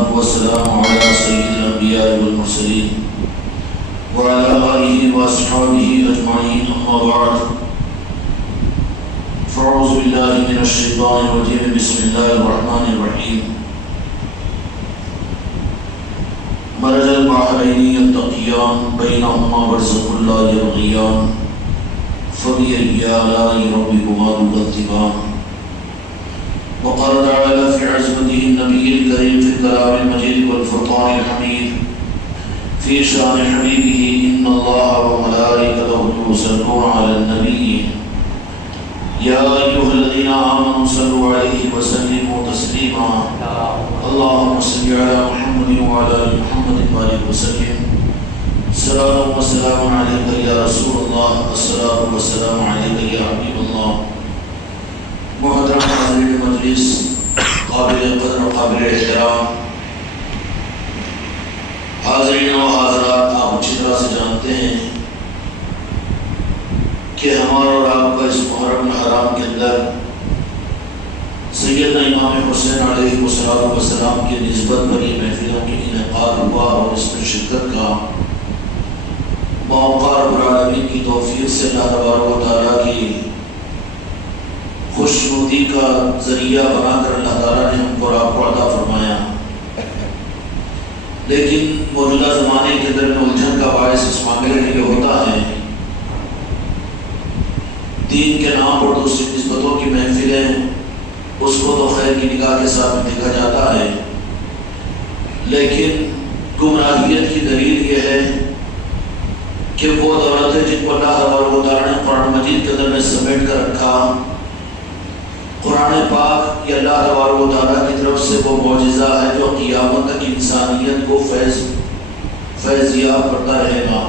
والصلاة والسلام على سيد الأنبياء والمرسلين وعلى آله وأصحابه أجمعين أما بعد فأعوذ بالله من الشيطان الرجيم بسم الله الرحمن الرحيم مرج البحرين يلتقيان بينهما برزخ لا يبغيان فبأي آلاء ربكما تكذبان وقال تعالى في عزمته النبي الكريم في الكلام المجيد والفرقان الحميد في شان حبيبه إن الله وملائكته يصلون على النبي يا أيها الذين آمنوا صلوا عليه وسلموا تسليما اللهم صل على محمد وعلى آل محمد وبارك وسلم الصلاة والسلام عليك يا رسول الله الصلاة والسلام عليك يا حبيب الله محترم حاضرین مجلس قابل قدر و قابل احترام حاضرین و حاضرات، آپ اچھی طرح سے جانتے ہیں کہ ہمارا اور آپ کا اس محرم الحرام کے اندر سیدنا امام حسین علیہ السلام کی نسبت پر یہ محفلوں کی انعقاد ہوا اور اس میں شرکت کا موقع رب العالمین کی توفیق سے اللہ تبارک و تعالیٰ کی خوشنودی کا ذریعہ بنا کر اللہ تعالیٰ نے ہم کو آپ کو عطا فرمایا. لیکن موجودہ زمانے کے اندر میں الجھن کا باعث اس معاملے میں یہ ہوتا ہے دین کے نام پر دوسری نسبتوں کی محفلیں اس کو تو خیر کی نگاہ کے ساتھ دیکھا جاتا ہے، لیکن گمراہیت کی دلیل یہ ہے کہ وہ دولتیں جن کو اللہ تبارک و تعالیٰ نے قرآن مجید کے اندر میں سمیٹ کر رکھا، قرآن پاک یہ اللہ تبارک و تعالیٰ کی طرف سے وہ معجزہ ہے جو قیامت تک انسانیت کو فیضیاب کرتا رہے گا،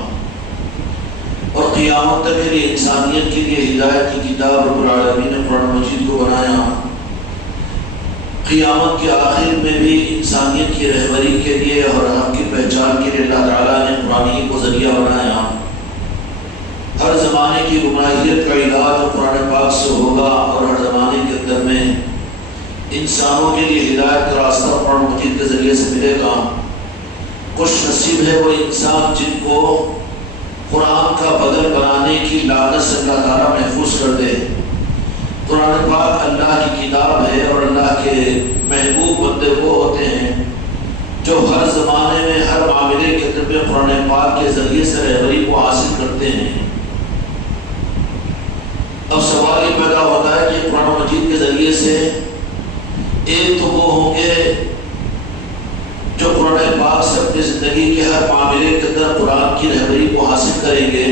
اور قیامت تک کے لیے انسانیت کے لیے ہدایت کی کتاب رب العالمین نے قرآن مجید کو بنایا. قیامت کے آخر میں بھی انسانیت کی رہبری کے لیے اور حق کی پہچان کے لیے اللہ تعالیٰ نے قرآن کو ذریعہ بنایا. ہر زمانے کی گمراہیت کا علاج قرآن پاک سے ہوگا، اور ہر زمانے کے اندر میں انسانوں کے لیے ہدایت کا راستہ قرآن مجید کے ذریعے سے ملے گا. خوش نصیب ہے وہ انسان جن کو قرآن کا بدل بنانے کی لعنت سے اللہ تعالیٰ محفوظ کر دے. قرآن پاک اللہ کی کتاب ہے، اور اللہ کے محبوب بندے وہ ہوتے ہیں جو ہر زمانے میں ہر معاملے کے اندر میں قرآن پاک کے ذریعے سے رہبری کو حاصل کرتے ہیں. اب سوال یہ پیدا ہوتا ہے کہ قرآن مجید کے ذریعے سے ایک تو وہ ہوں گے جو قرآن پاک سے اپنی زندگی کے ہر معاملے کے اندر قرآن کی رہبری کو حاصل کریں گے،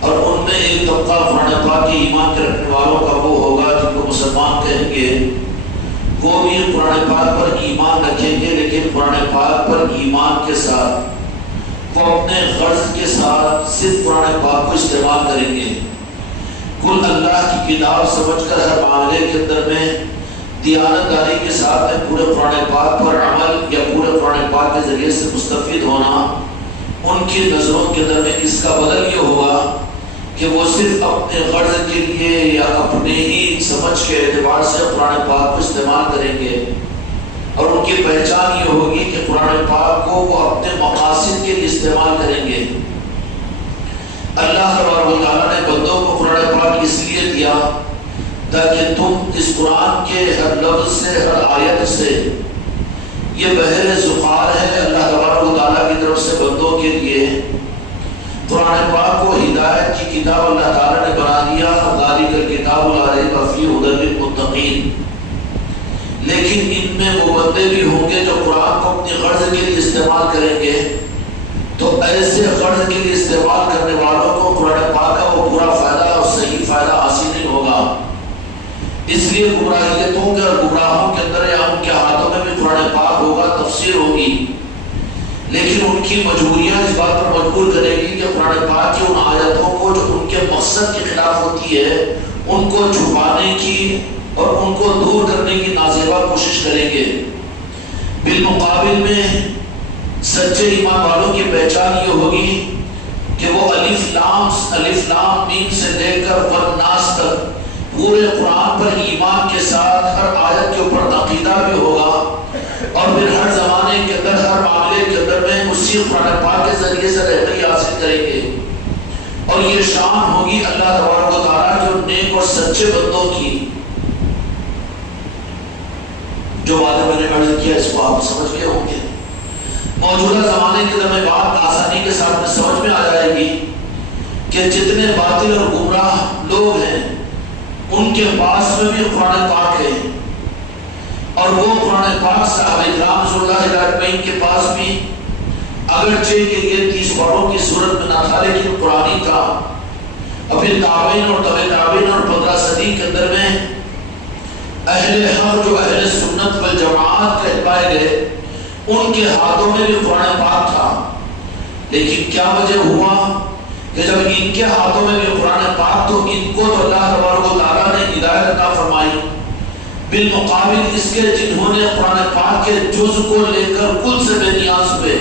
اور ان میں ایک طبقہ قرآن پاک کی ایمان کے رکھنے والوں کا وہ ہوگا جن کو مسلمان کہیں گے. وہ بھی قرآن پاک پر ایمان رکھیں گے، لیکن قرآن پاک پر ایمان کے ساتھ وہ اپنے غرض کے ساتھ صرف قرآن پاک کو استعمال کریں گے. کل اللہ کی کتاب سمجھ کر ہر معاملے کے اندر میں دیانتداری کے ساتھ میں پورے قرآن پاک پر عمل یا پورے قرآن پاک کے ذریعے سے مستفید ہونا، ان کی نظروں کے اندر میں اس کا بدل یہ ہوگا کہ وہ صرف اپنے غرض کے لیے یا اپنے ہی سمجھ کے اعتبار سے قرآن پاک کو استعمال کریں گے، اور ان کی پہچان یہ ہوگی کہ قرآن پاک کو وہ اپنے مقاصد کے لیے استعمال کریں گے. اللہ تبارک و تعالیٰ نے بندوں کو قرآن پاک اس لیے دیا تاکہ تم اس قرآن کے ہر لفظ سے ہر آیت سے یہ بحر ذخار ہے اللہ تبارک و تعالیٰ کی طرف سے بندوں کے لیے. قرآن پاک کو ہدایت کی کتاب اللہ تعالیٰ نے بنا دیا، ذالک الکتاب لا ریب فیہ ھدی للمتقین. لیکن ان میں وہ بندے بھی ہوں گے جو قرآن کو اپنی غرض کے لیے استعمال کریں گے، تو ایسے غرض کے لیے استعمال کرنے والوں کو قرآن پاک کا وہ پورا فائدہ اور صحیح فائدہ حاصل نہیں ہوگا. اس لیے گمراہیتوں کے اور گمراہوں کے اندر یا ان کے ہاتھوں میں بھی قرآن پاک ہوگا، تفسیر ہوگی، لیکن ان کی مجبوریاں اس بات پر مجبور کرے گی کہ قرآن پاک کی ان آیتوں کو جو ان کے مقصد کے خلاف ہوتی ہے ان کو چھپانے کی اور ان کو دور کرنے کی نازیبا کوشش کریں گے. بالمقابل میں سچے ایمان والوں کی پہچان یہ ہوگی کہ وہ الف لام میم سے لے کر والناس تک پورے قرآن پر ایمان کے ساتھ ہر آیت کے اوپر عقیدہ بھی ہوگا، اور پھر ہر زمانے زمانے کے اندر ہر معاملے کے اندر میں اسی قرآن پاک کے ذریعے سے رہنمائی حاصل کریں گے، اور یہ شان ہوگی اللہ تبارک و تعالیٰ جو نیک اور سچے بندوں کی، جو وعدہ میں نے عرض کیا اس کو آپ سمجھ گئے ہوں گے۔ موجودہ زمانے کے اندر میں بات آسانی کے ساتھ میں سمجھ میں آ جائے گی کہ جتنے باطل اور گمراہ لوگ ہیں ان کے پاس میں بھی قرآن پاک ہے، اور وہ قرآن پاک صحابہ کرام صلی اللہ علیہ وسلم کے پاس بھی اگرچہ کہ یہ 30 پاروں کی صورت میں نہ تھا لیکن قرآن تھا۔ ابھی تابعین اور تبع تابعین اور 15 صدی کے اندر میں اہل حق جو اہل سنت والجماعت کہہ پائے گئے ان کے ہاتھوں میں بھی قرآن پاک تھا، لیکن کیا وجہ ہوا کہ جب ان کے ہاتھوں میں بھی قرآن پاک تو ان کو تو اللہ تبارک و تعالیٰ نے ہدایت عطا فرمائی، بالمقابل اس کے جنہوں نے قرآن پاک کے جز کو لے کر کل سے بے نیاز ہوئے۔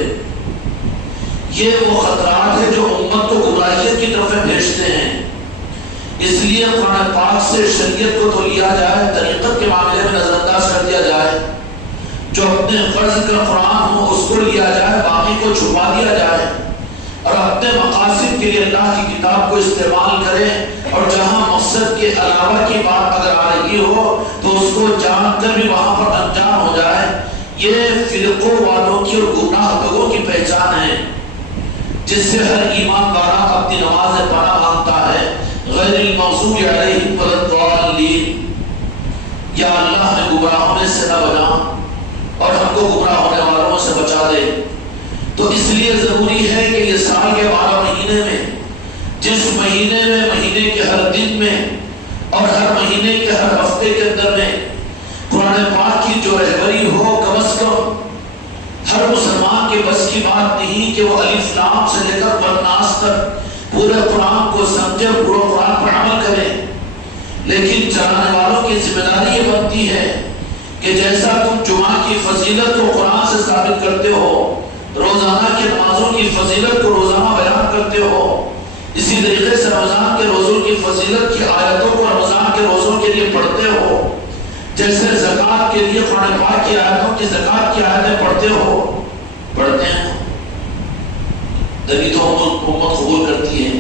یہ وہ خطرات ہیں جو امت کو گمراہیت کی طرف بھیجتے ہیں۔ اس لیے قرآن پاک سے شریعت کو تو لیا جائے، طریقت کے معاملے میں نظر انداز کر دیا جائے، جو اپنے قرض کا قرآن ہو اس کو لیا جائے، باقی کو چھپا دیا جائے، اور اپنے مقاصد کے لیے اللہ کی کتاب کو استعمال کریں، اور جہاں مقصد کے علاوہ کی بات اگر آ رہی ہو تو اس کو جان کر بھی وہاں پر انجام ہو جائے۔ یہ فرقوں والوں کی اور گمراہ لوگوں کی پہچان ہے، جس سے ہر ایمان والا اپنی نماز پڑھا مانگتا ہے، غیر المغضوب علیہم ولا الضالین، یا اللہ ہمیں گمراہ ہونے سے نہ بنا اور ہم کو گمراہ ہونے والوں سے بچا دے۔ تو اس لیے ضروری ہے کہ یہ سال کے 12 مہینے میں، جس مہینے میں مہینے کے ہر دن میں اور ہر مہینے کے ہر ہفتے کے اندر میں قرآن پاک کی جو رہبری ہو، کم از کم ہر مسلمان کے بس کی بات نہیں کہ وہ الف لام سے لے کر والناس تک پورے قرآن کو سمجھے، پورے قرآن پر عمل کرے، لیکن چلانے والوں کی ذمہ داری یہ بنتی ہے کہ جیسا تم جمعہ کی فضیلت کو قرآن سے ثابت کرتے ہو، روزانہ کی نمازوں کی فضیلت کو روزانہ بیان کرتے ہو، اسی طریقے سے رمضان کے روزوں کی فضیلت کی آیتوں کو رمضان کے روزوں کے لیے پڑھتے ہو، جیسے زکوٰۃ کے لیے قرآن پاک کی آیتوں کی زکوٰۃ کی آیتیں پڑھتے ہیں، تبھی تو امت قبول کرتی ہے۔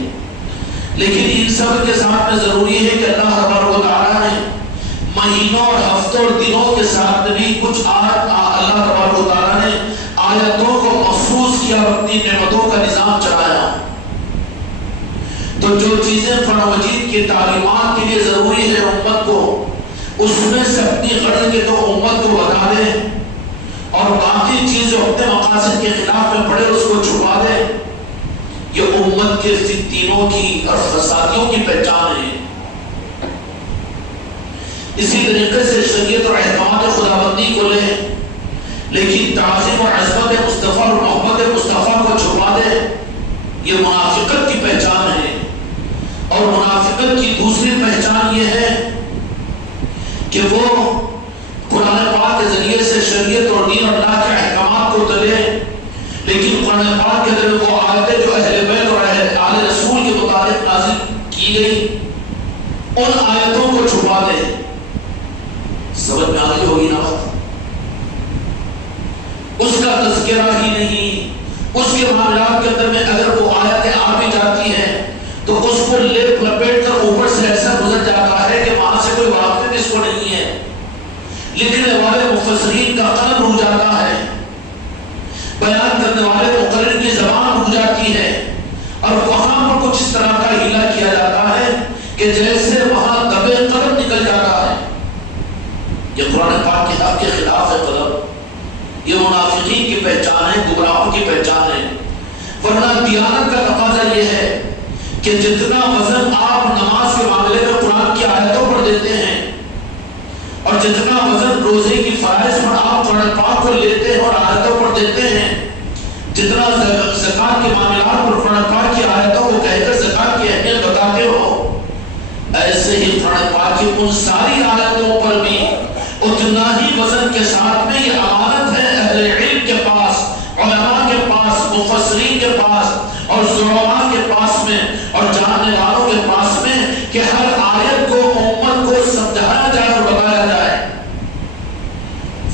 لیکن ان سب کے ساتھ میں ضروری ہے کہ اللہ تبارک و تعالیٰ نے مہینوں اور ہفتوں اور دنوں کے ساتھ میں بھی کچھ اللہ تبارک و تعالیٰ نے آیتوں کو مخصوص کیا، اپنی نعمتوں کا نظام چلایا۔ تو جو چیزیں قرآن مجید کی تعلیمات کے لیے ضروری ہے امت کو، اس میں سے اپنی غرض کے تو امت کو بتا دے، اور باقی چیز جو اپنے مقاصد کے خلاف میں پڑے اس کو چھپا دے۔ یہ امت کے فتنوں کی اور فسادیوں کی پہچان ہے۔ اسی طریقے سے شریعت اور احکامات خداوندی کو لے، لیکن تعظیم اور عظمت مصطفیٰ اور محبت مصطفیٰ کو چھپا دے، یہ منافقت کی پہچان ہے۔ اور منافقت کی دوسری پہچان یہ ہے کہ وہ قرآن پاک کے ذریعے سے شریعت اور دین اللہ کے احکامات کو تلے، لیکن قرآن پاک کے ذریعے وہ آیتیں جو اہل بیت اور آل رسول کے مطابق نازل کی گئی ان آیتوں کو چھپا دے۔ سمجھ میں آ گئی ہوگی نا بات؟ اس کا تذکرہ ہی نہیں، اس کے معاملات کے اندر میں اگر وہ آیتیں آ بھی جاتی ہیں تو اس کو لیپ لپیٹ کر اوپر سے ایسا گزر جاتا ہے کہ وہاں سے کوئی واقف اس کو نہیں ہے۔ لکھنے والے مفسرین کا قلم رک جاتا ہے، بیان کرنے والے مقرر کی زبان رک جاتی ہے، اور وہاں پر کچھ اس طرح کا ہیلا کیا جاتا ہے کہ جیسے وہاں دبے قلم نکل جاتا ہے۔ یہ قرآن پاک کے حق کے خلاف ہے قلم، یہ منافقین کی پہچان ہے، گمراہوں کی پہچان ہے۔ ورنہ دیانت کا تقاضا یہ ہے کہ جتنا وزن آپ نماز کے معاملے میں قرآن کی آیتوں پر دیتے ہیں، اور جتنا وزن روزے کی فرائض پر آپ قرآن پاک کو لیتے ہیں اور آیتوں پر دیتے ہیں، جتنا زکوٰۃ کے معاملات پر قرآن پاک کی آیتوں کو کہہ کر زکوٰۃ کی اہمیت بتاتے ہو، ایسے ہی قرآن پاک کی ان ساری آیتوں پر بھی اتنا ہی وزن کے ساتھ میں یہ امانت ہے اہل علم کے پاس، علماء کے پاس، مفسرین کے پاس اور زعماء کے پاس میں اور جاننے والوں کے پاس میں کہ ہر آیت کو امت کو سمجھایا جائے اور بتایا جائے۔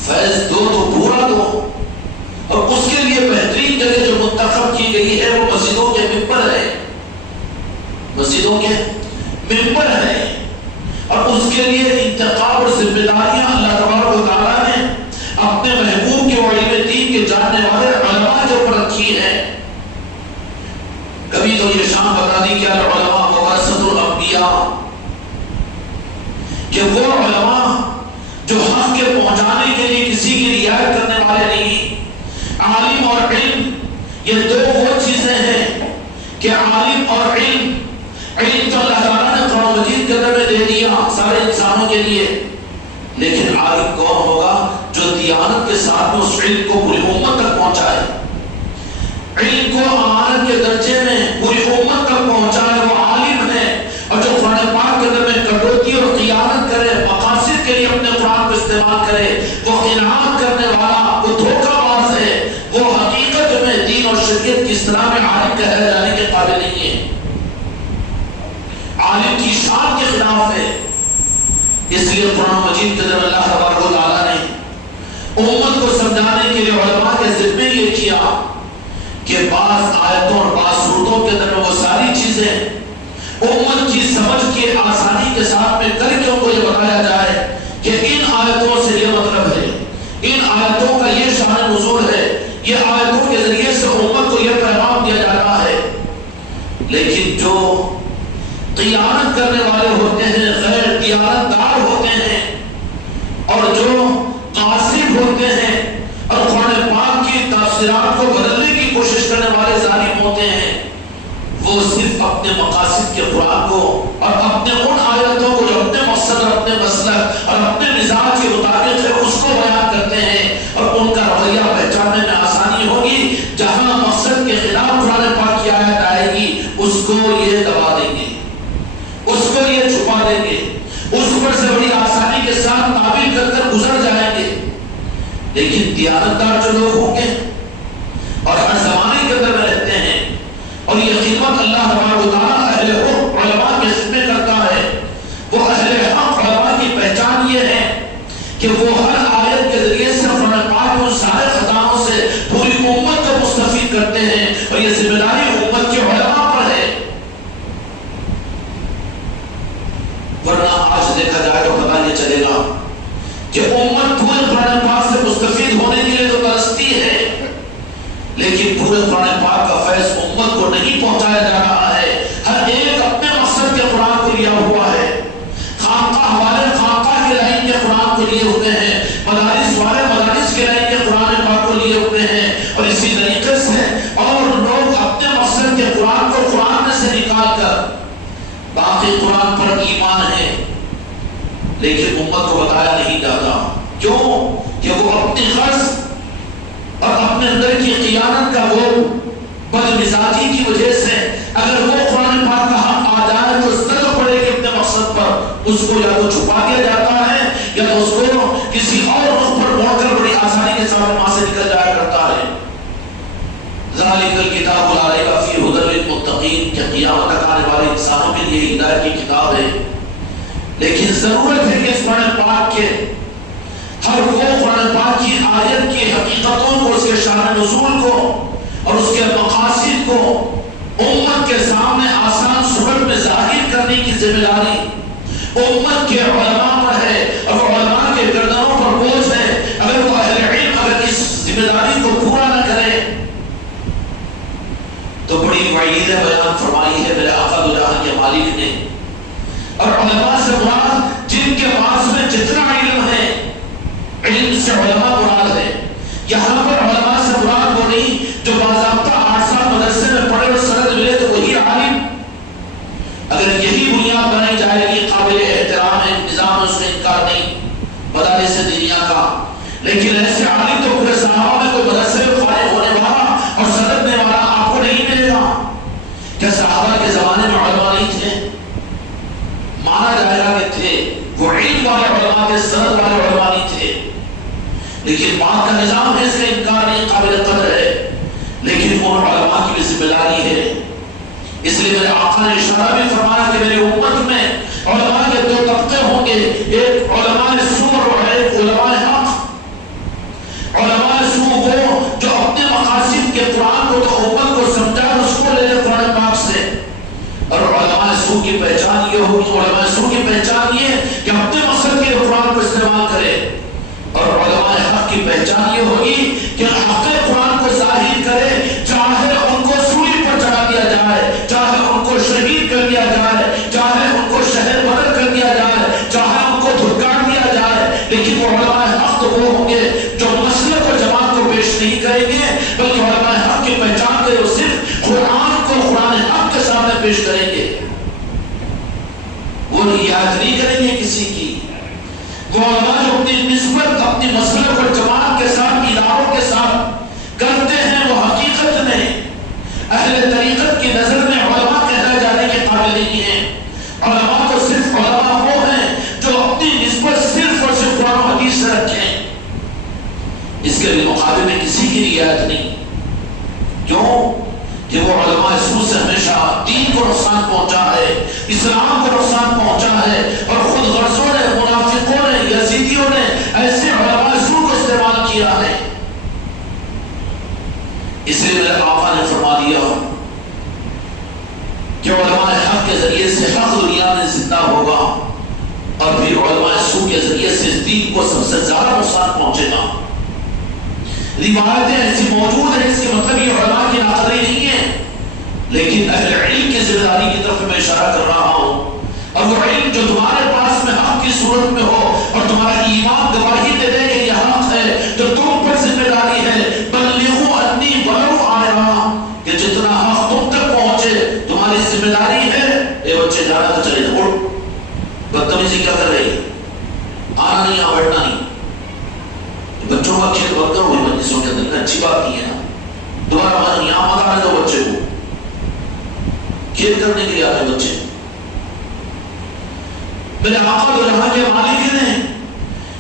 فیض دو تو پورا دو، اور اس کے لیے بہترین جگہ جو منتخب کی گئی ہے وہ مسجدوں کے ممبر ہے، مسجدوں کے ممبر ہے، اور اس کے لیے انتخاب اور ذمہ داریاں اللہ تبارک و تعالیٰ نے اپنے محبوب کے علم دین کے جاننے والے علماء کے اوپر رکھی ہے۔ کبھی تو یہ شان بتا دی کہ العلماء ورثۃ الانبیاء، کہ وہ علماء جو حق کے پہنچانے کے لیے کسی کی رعایت کرنے والے نہیں۔ عالم اور علم یہ دو وہ چیزیں ہیں کہ عالم اور علم تو اللہ تعالیٰ نے قرآن مجید کے اندر میں دے دیا سارے انسانوں کے لیے، لیکن عالم کون ہوگا جو دیانت کے ساتھ اس علم کو پوری امت تک پہنچائے، علم کو امانت کے درجے میں پوری امت تک پہنچائے، وہ عالم ہے۔ اور جو قرآن پاک کے اندر میں کٹوتی اور خیانت کرے، مقاصد کے لیے اپنے قرآن کو استعمال کرے، وہ خیانت کرنے والا، وہ دھوکہ باز ہے، وہ حقیقت میں دین اور شریعت کی اصطلاح میں عالم کہے جانے کے قابل نہیں ہے، عالم کی شان کے خلاف ہے۔ اس لیے قرآن مجید کے اندر اللہ تبارک و تعالیٰ نے امت کو سمجھانے کے لیے علماء کے ذمہ یہ کیا کہ بعض آیتوں اور بعض صورتوں کے اندر وہ ساری چیزیں امت کی سمجھ کے آسانی کے ساتھ میں کر کے ان کو یہ بتایا جائے کہ ان آیتوں سے یہ مطلب ہے، ان آیتوں کا یہ شان نزول ہے، یہ آیتوں کے ذریعے سے امت کو یہ پیغام دیا جاتا ہے۔ لیکن جو قیادت کرنے والے ہوتے ہیں، غیر دیانتدار ہوتے ہیں، اور جو قاصد ہوتے ہیں اور قرآن پاک کی تفسیرات کو بدلنے کی کوشش کرنے والے ظالم ہوتے ہیں، وہ صرف اپنے مقاصد کے قرآن کو اور اپنے ان آیتوں کو جو اپنے مقصد اور اپنے مسلک اور اپنے مزاج کے مطابق ہے اس کو بیان کرتے ہیں، اور ان کا رویہ پہچاننے میں آسانی ہوگی۔ جہاں مقصد کے خلاف قرآن پاک کی آیت آئے گی اس کو یہ دبا دیں گے، اس کو یہ چھپا دیں گے، اس پر سے بڑی آسانی کے ساتھ تعبیر کر کر گزر جائیں گے۔ لیکن دیانتدار جو لوگ ہوں گے اور ہر زمانے کے اندر میں رہتے ہیں، اور یہ خدمت اللہ تبارک و تعالیٰ اہل حق علماء کے ذمہ کرتا ہے، وہ اہل حق علماء کی پہچان یہ ہے کہ وہ ہر آیت کے ذریعے سے قرآن پاک ان سارے خطاؤں سے پوری امت کو مستفید کرتے ہیں، اور یہ ذمہ داری امت کے علماء پر ہے۔ ورنہ آج دیکھا جائے تو پتہ یہ چلے گا کہ امت پورے قرآن پاک سے مستفید ہونے کے لیے تو ترستی ہے، لیکن پورے قرآن پاک کا فیض امت کو نہیں پہنچایا جا رہا ہے۔ ہر ایک اپنے مقصد کے قرآن کو لیا ہوا ہے، خانقاہ والے خانقاہ کے لائن کے قرآن کو لیے ہوئے ہیں، مدارس والے مدارس کے لائن کے قرآن پاک کو لیے ہوئے ہیں، اور اسی طریقے سے اور لوگ اپنے مقصد کے قرآن کو قرآن میں سے نکال کر باقی قرآن پر ایمان ہے، لیکن امت کو بتایا نہیں جاتا۔ کیوں؟ کہ وہ اپنی غرض اور اپنے اندر کی قیادت کا وہ بد مزاجی کی وجہ سے اگر وہ قرآن پاک کا حق آ جائے تو ضرور پڑے کہ اپنے مقصد پر اس کو یا تو چھپا دیا جاتا ہے یا تو اس کو کسی اور رخ پر موڑ کر بڑی آسانی کے ساتھ وہاں سے نکل جایا کرتا ہے۔ ذالک الکتاب لا ریب فیہ ھدی للمتقین، کہ قیامت تک آنے والے انسانوں کے لیے ہدایت کی کتاب ہے۔ لیکن ضرورت ہے کہ اس قرآن پاک کے ہر وہ قرآن پاک کی آیت کی حقیقتوں کو، اس کے شان نزول کو اور اس کے مقاصد کو امت کے سامنے آسان صورت میں ظاہر کرنے کی ذمہ داری امت کے علماء پر ہے، اور علماء کے گردنوں پر بوجھ ہے۔ اگر وہ اہل علم اگر اس ذمہ داری کو پورا نہ کرے تو بڑی وعید بیان فرمائی ہے میرے آقا دو جہاں کے مالک نے۔ اور علماء سے مراد جن کے پاس میں جتنا علم ہے، علم سے علماء مراد ہے۔ یہاں پر علماء سے مراد وہ نہیں جو باضابطہ 8 سال مدرسے میں پڑھے اور سند ملے تو وہی عالم۔ اگر یہی بنیاد بنائی جائے گی قابل احترام ہے، نظام اس نے انکار نہیں مدارس دنیا کا، لیکن ایسے عالم تو پورے صحابہ میں کوئی مدرسے میں فارغ ہونے والا اور سند دینے والا آپ کو نہیں ملے گا۔ کیا صحابہ کے زمانے میں علماء نہیں تھے؟ مانا جائے گا کہ تھے، وہ علم والے علماء کے سند والے علماء نہیں تھے، لیکن بات کا نظام ہے، اس کا انکار نہیں، قابل قدر ہے، لیکن ان علماء کی بھی ذمہ داری ہے۔ اس لیے میرے آقا نے اشارہ بھی فرمایا کہ میری امت میں علماء کے 2 طبقے ہوں گے، ایک علماء سوء اور ایک علماء حق۔ علماء سوء وہ جو کی پہچان یہ ہوگی کہ حق قرآن کو ظاہر کرے، چاہے ان کو سولی پر چڑھا دیا جائے، چاہے ان کو شہید کر دیا جائے، چاہے ان کو شہر بدر کر دیا جائے، چاہے ان کو دھکار دیا جائے، لیکن وہ علماء حق تو وہ ہوں گے جو مسلک و جماعت کو پیش نہیں کریں گے، بلکہ علماء حق کی پہچان کرے وہ صرف قرآن کو قرآن حق کے سامنے پیش کریں گے، وہ یاد نہیں کریں گے کسی کی۔ وہ علماء جو اپنی نسبت اپنی مسلک اور جماعت کے ساتھ اداروں کے ساتھ کرتے ہیں، وہ حقیقت میں اہل طریقت کی نظر میں علماء کہلائے جانے کے قابل نہیں ہیں۔ علماء تو صرف علماء وہ ہیں جو اپنی نسبت صرف اور صرف قرآن و حدیث سے رکھیں، اس کے مقابلے میں کسی کی رعایت نہیں۔ کیوں کہ وہ علماء سو سے ہمیشہ دین کو نقصان پہنچا ہے، اسلام کو نقصان پہنچا ہے، اور خود غرضوں نے، منافقوں نے، یزیدیوں نے ایسے علماء سو کو استعمال کیا ہے۔ اس لیے میرے آقا نے فرما دیا کہ علماء حق کے ذریعے سے حق دنیا میں زندہ ہوگا، اور پھر علماء سو کے ذریعے سے دین کو سب سے زیادہ نقصان پہنچے گا۔ روایتیں ایسی موجود ہیں، اس کے مطلب یہ علماء کی ناقدری نہیں ہے، لیکن اہل علم کی ذمہ داری کی طرف میں اشارہ کر رہا ہوں، اور وہ علم جو تمہارے پاس میں حق کی صورت میں ہو اور تمہارا ایمان گواہی دے دے کہ یہ حق ہے، جو تم پر ذمہ داری ہے، بلغوا انی ولو آیا، کہ جتنا حق تم تک پہنچے تمہاری ذمہ داری ہے۔ اے بچے جانا تو چلے جاؤ، بدتمیزی کیا کر رہی ہے؟ آنا نہیں، آ بیٹھنا نہیں، بچوں کا کھیل بند کرو مجلسوں کے اندر، اچھی بات نہیں ہے نا، دوبارہ یہاں مت آنے دو بچے کو، کھیل کرنے کے لیے آتے بچے۔ میرے آقا جو جہاں کے مالک نے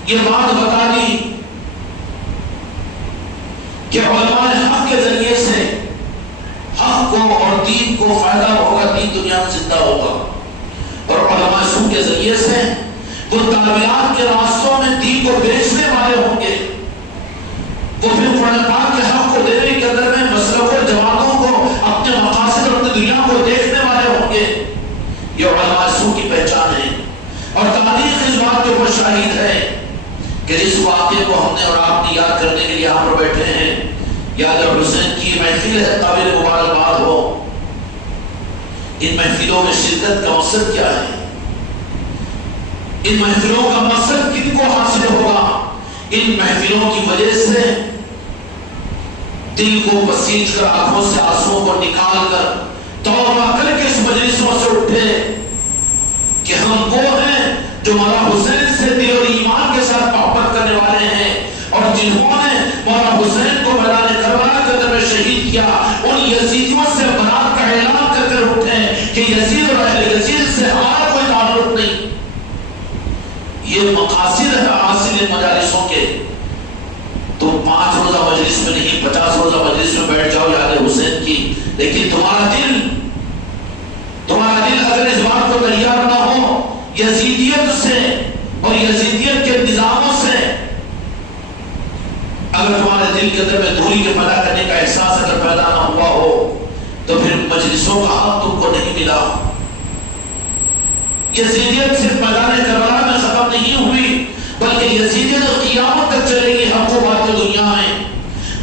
یہ بات بتا دی کہ علماء حق کے ذریعے سے حق کو اور دین کو فائدہ ہوگا، دین دنیا میں زندہ ہوگا، اور علماء سو کے ذریعے سے وہ تابعات کے راستوں میں دین کو بیچنے والے ہوں گے، وہ پھر قرآن پاک کے حق کو دینے کے اندر میں مسلک اور جماعتوں کو اپنے مقاصد اور اپنی دنیا کو دیکھنے والے ہوں گے۔ یہ علماء سو کی پہچان ہے، اور تاریخ اس بات کے اوپر شاہد ہے کہ اس واقعے کو ہم نے اور آپ نے یاد کرنے کے لیے یہاں پر بیٹھے ہیں۔ یاد حسین کی محفل ہے، قابل مبارکباد ہو۔ ان محفلوں میں شرکت کا مقصد کیا ہے؟ ان محفلوں کا مقصد کن کو حاصل ہوگا؟ ان محفلوں کی وجہ سے دل کو بسیج کر، آنکھوں سے آنسوؤں کو نکال کر توبہ کر کے اس مجلسوں سے اٹھے کہ ہم وہ ہیں جو مولا حسین سے دل اور ایمان کے ساتھ محبت کرنے والے ہیں، اور جنہوں نے مولا حسین کو میدان کربلا کے اندر میں شہید کیا، ان یزیدیوں سے برات کا اعلان کر کر اٹھے کہ یزید اور اہل یزید سے ہمارا کوئی تعلق نہیں۔ یہ مقاصد ہے حاصل مجالسوں کے۔ تم 5 روزہ مجلس میں نہیں، 50 روزہ مجلس میں بیٹھ جاؤ یاد حسین کی، لیکن تمہارا دل اگر اس بات کو تیار نہ ہو یزیدیت سے اور یزیدیت کے نظاموں سے، اگر تمہارے دل کے اندر میں دوری کے پیدا کرنے کا احساس اگر پیدا نہ ہوا ہو، تو پھر مجلسوں کا حق تم کو نہیں ملا۔ یزیدیت صرف میدان کربلا میں ختم نہیں ہوئی، بلکہ یزیدیت قیامت تک چلے گی حق و باطل دنیا میں۔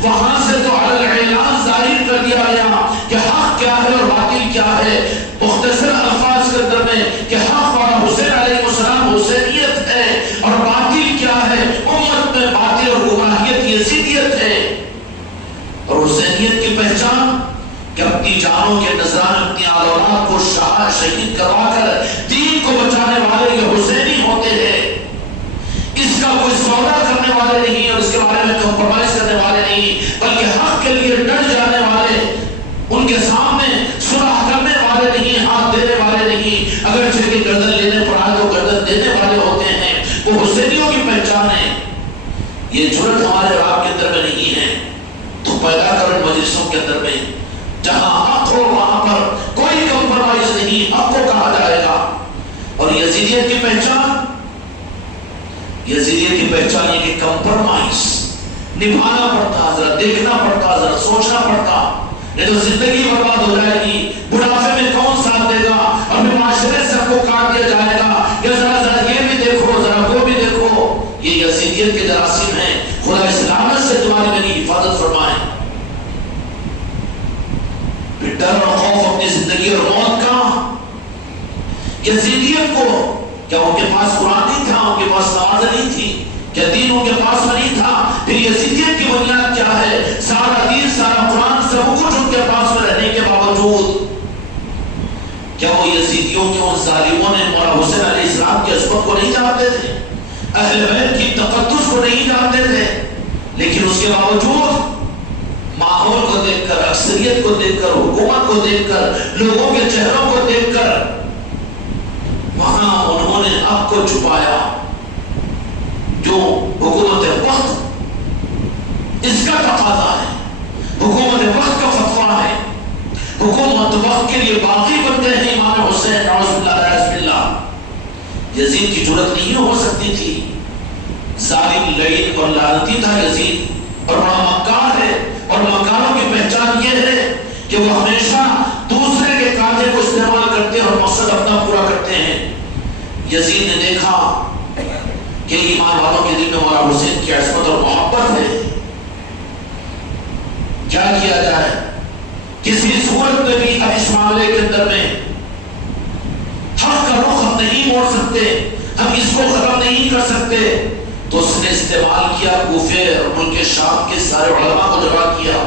وہاں سے تو علی اعلان ظاہر کر دیا گیا کہ حق کیا ہے اور باطل کیا ہے، مختصر الفاظ کے اندر میں کہ حق والا حسین علیہ السلام حسینیت ہے، اور باطل کیا ہے، امت میں باطل اور گمراہیت یزیدیت ہے۔ اور حسینیت کی پہچان کہ اپنی جانوں کے نذران اپنی اولاد کو شہید کروا کر دین کو بچانے والے یہ حسینی ہوتے ہیں، اس کا کوئی سودا کرنے والے نہیں اور اس کے بارے میں کمپرومائز کرنے والے نہیں، بلکہ حق کے لیے ڈٹ جانے والے، ان کے سامنے صلح کرنے والے نہیں، ہاتھ دینے والے نہیں، اگر چلے گردن لینے پر آئے تو گردن دینے والے ہوتے ہیں۔ وہ حسینیوں کی پہچان ہے۔ یہ جرت ہمارے آپ کے اندر میں نہیں ہے، تو پیدا کرو مجلسوں کے اندر میں جہاں حق ہو وہاں پر کوئی کمپرومائز نہیں، حق کو کہا جائے گا۔ اور یزیدیت کی پہچان یہ کہ کمپرومائز نبھانا پڑتا، ذرا دیکھنا پڑتا، ذرا سوچنا پڑتا، نہیں تو زندگی برباد ہو جائے گی۔ بڑھاپے میں کون ساتھ دے گا، اور پھر معاشرے سے ہم کو کاٹ دیا جائے گا کہ ذرا یہ بھی دیکھو، ذرا وہ بھی دیکھو۔ یہ یزید یزیدیت کے جراثیم ہیں، خدا اس لعنت سے تمہاری میری حفاظت فرمائے۔ پھر ڈر اور خوف اپنی زندگی اور موت کا۔ یزیدیت کو کیا ان کے پاس قرآن نہیں تھا، ان کے پاس نماز نہیں تھی، کیا دین ان کے پاس میں نہیں تھا؟ پھر یزیدیت کی بنیاد کیا ہے؟ سارا دین، سارا قرآن، سب کچھ ان کے پاس میں رہنے کے باوجود کیا وہ یزیدیوں کے ان ظالموں نے مولا حسین علیہ السلام کی عظمت کو نہیں جانتے تھے، اہل بیت کی تقدس کو نہیں جانتے تھے؟ لیکن اس کے باوجود ماحول کو دیکھ کر، اکثریت کو دیکھ کر، حکومت کو دیکھ کر، لوگوں کے چہروں کو دیکھ کر وہاں انہوں نے حق کو چھپایا۔ جو حکومت وقت اس کا تقاضا ہے، حکومت وقت کا فتویٰ ہے، حکومت وقت کے لیے باقی بنتے ہیں امام حسین نعوذ باللہ بسم اللہ۔ یزید کی جرأت نہیں ہو سکتی تھی، ظالم، لعین اور لعنتی تھا یزید، اور بڑا مکار ہے، اور مکاروں کی پہچان یہ ہے کہ وہ ہمیشہ دوسرے کے کاندھے کو استعمال کرتے ہیں اور مقصد اپنا پورا کرتے ہیں۔ یزید نے دیکھا کہ ایمان والوں کے دل میں مولا حسین کی عصمت اور محبت ہے، کیا کیا جائے؟ کسی صورت میں بھی اب اس معاملے کے اندر میں حق کا رخ ہم نہیں موڑ سکتے، ہم اس کو ختم نہیں کر سکتے۔ تو اس نے استعمال کیا کوفے اور ملک شام کے سارے علماء کو جمع کیا،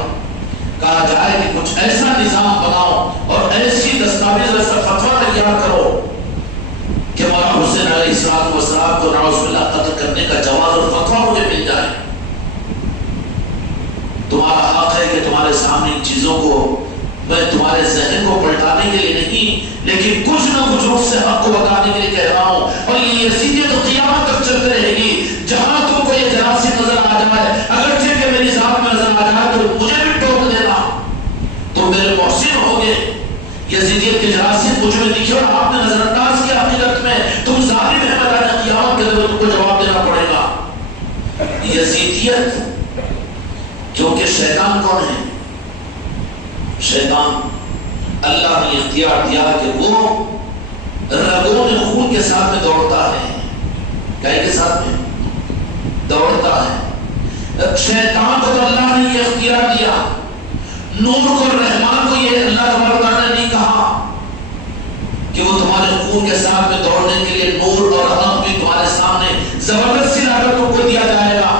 کہا جائے کہ کچھ ایسا نظام بناؤ اور ایسی دستاویز، ایسا فتویٰ تیار کرو کہ مولا حسین علیہ السلام کو نعوذ باللہ قتل کرنے کا جواز اور فتویٰ مجھے مل جائے۔ تمہارا حق ہے کہ تمہارے سامنے ان چیزوں کو، میں تمہارے ذہن کو پلٹانے کے لیے نہیں، لیکن کچھ نہ کچھ اس سے حق کو بتانے کے لیے کہہ رہا ہوں، اور یہ یزیدیت تو قیامت تک چلتے رہے گی۔ جہاں تم کو یہ جراثیم نظر آ جائے، اگرچہ کہ میری ذات میں نظر آ جائے، تو مجھے بھی ٹوک دینا، تم میرے محسن ہوگے۔ یزیدیت کے جراثیم مجھ میں دکھے اور آپ نے نظر انداز کیا، حقیقت میں تم ظالم ہیں، میدان قیامت کے دن تم کو جواب دینا پڑے گا۔ یزیدیت کیونکہ شیطان کون ہے؟ شیطان اللہ نے اختیار دیا کہ وہ رگوں میں خون کے ساتھ میں دوڑتا ہے، گائے کے ساتھ میں دوڑتا ہے۔ شیطان کو تو اللہ نے یہ اختیار دیا، نور کو، رحمان کو یہ اللہ تبارک تعالیٰ نے نہیں کہا کہ وہ تمہارے خون کے ساتھ میں دوڑنے کے لیے نور اور حق بھی تمہارے سامنے زبردستی لا کر تم کو دیا جائے گا۔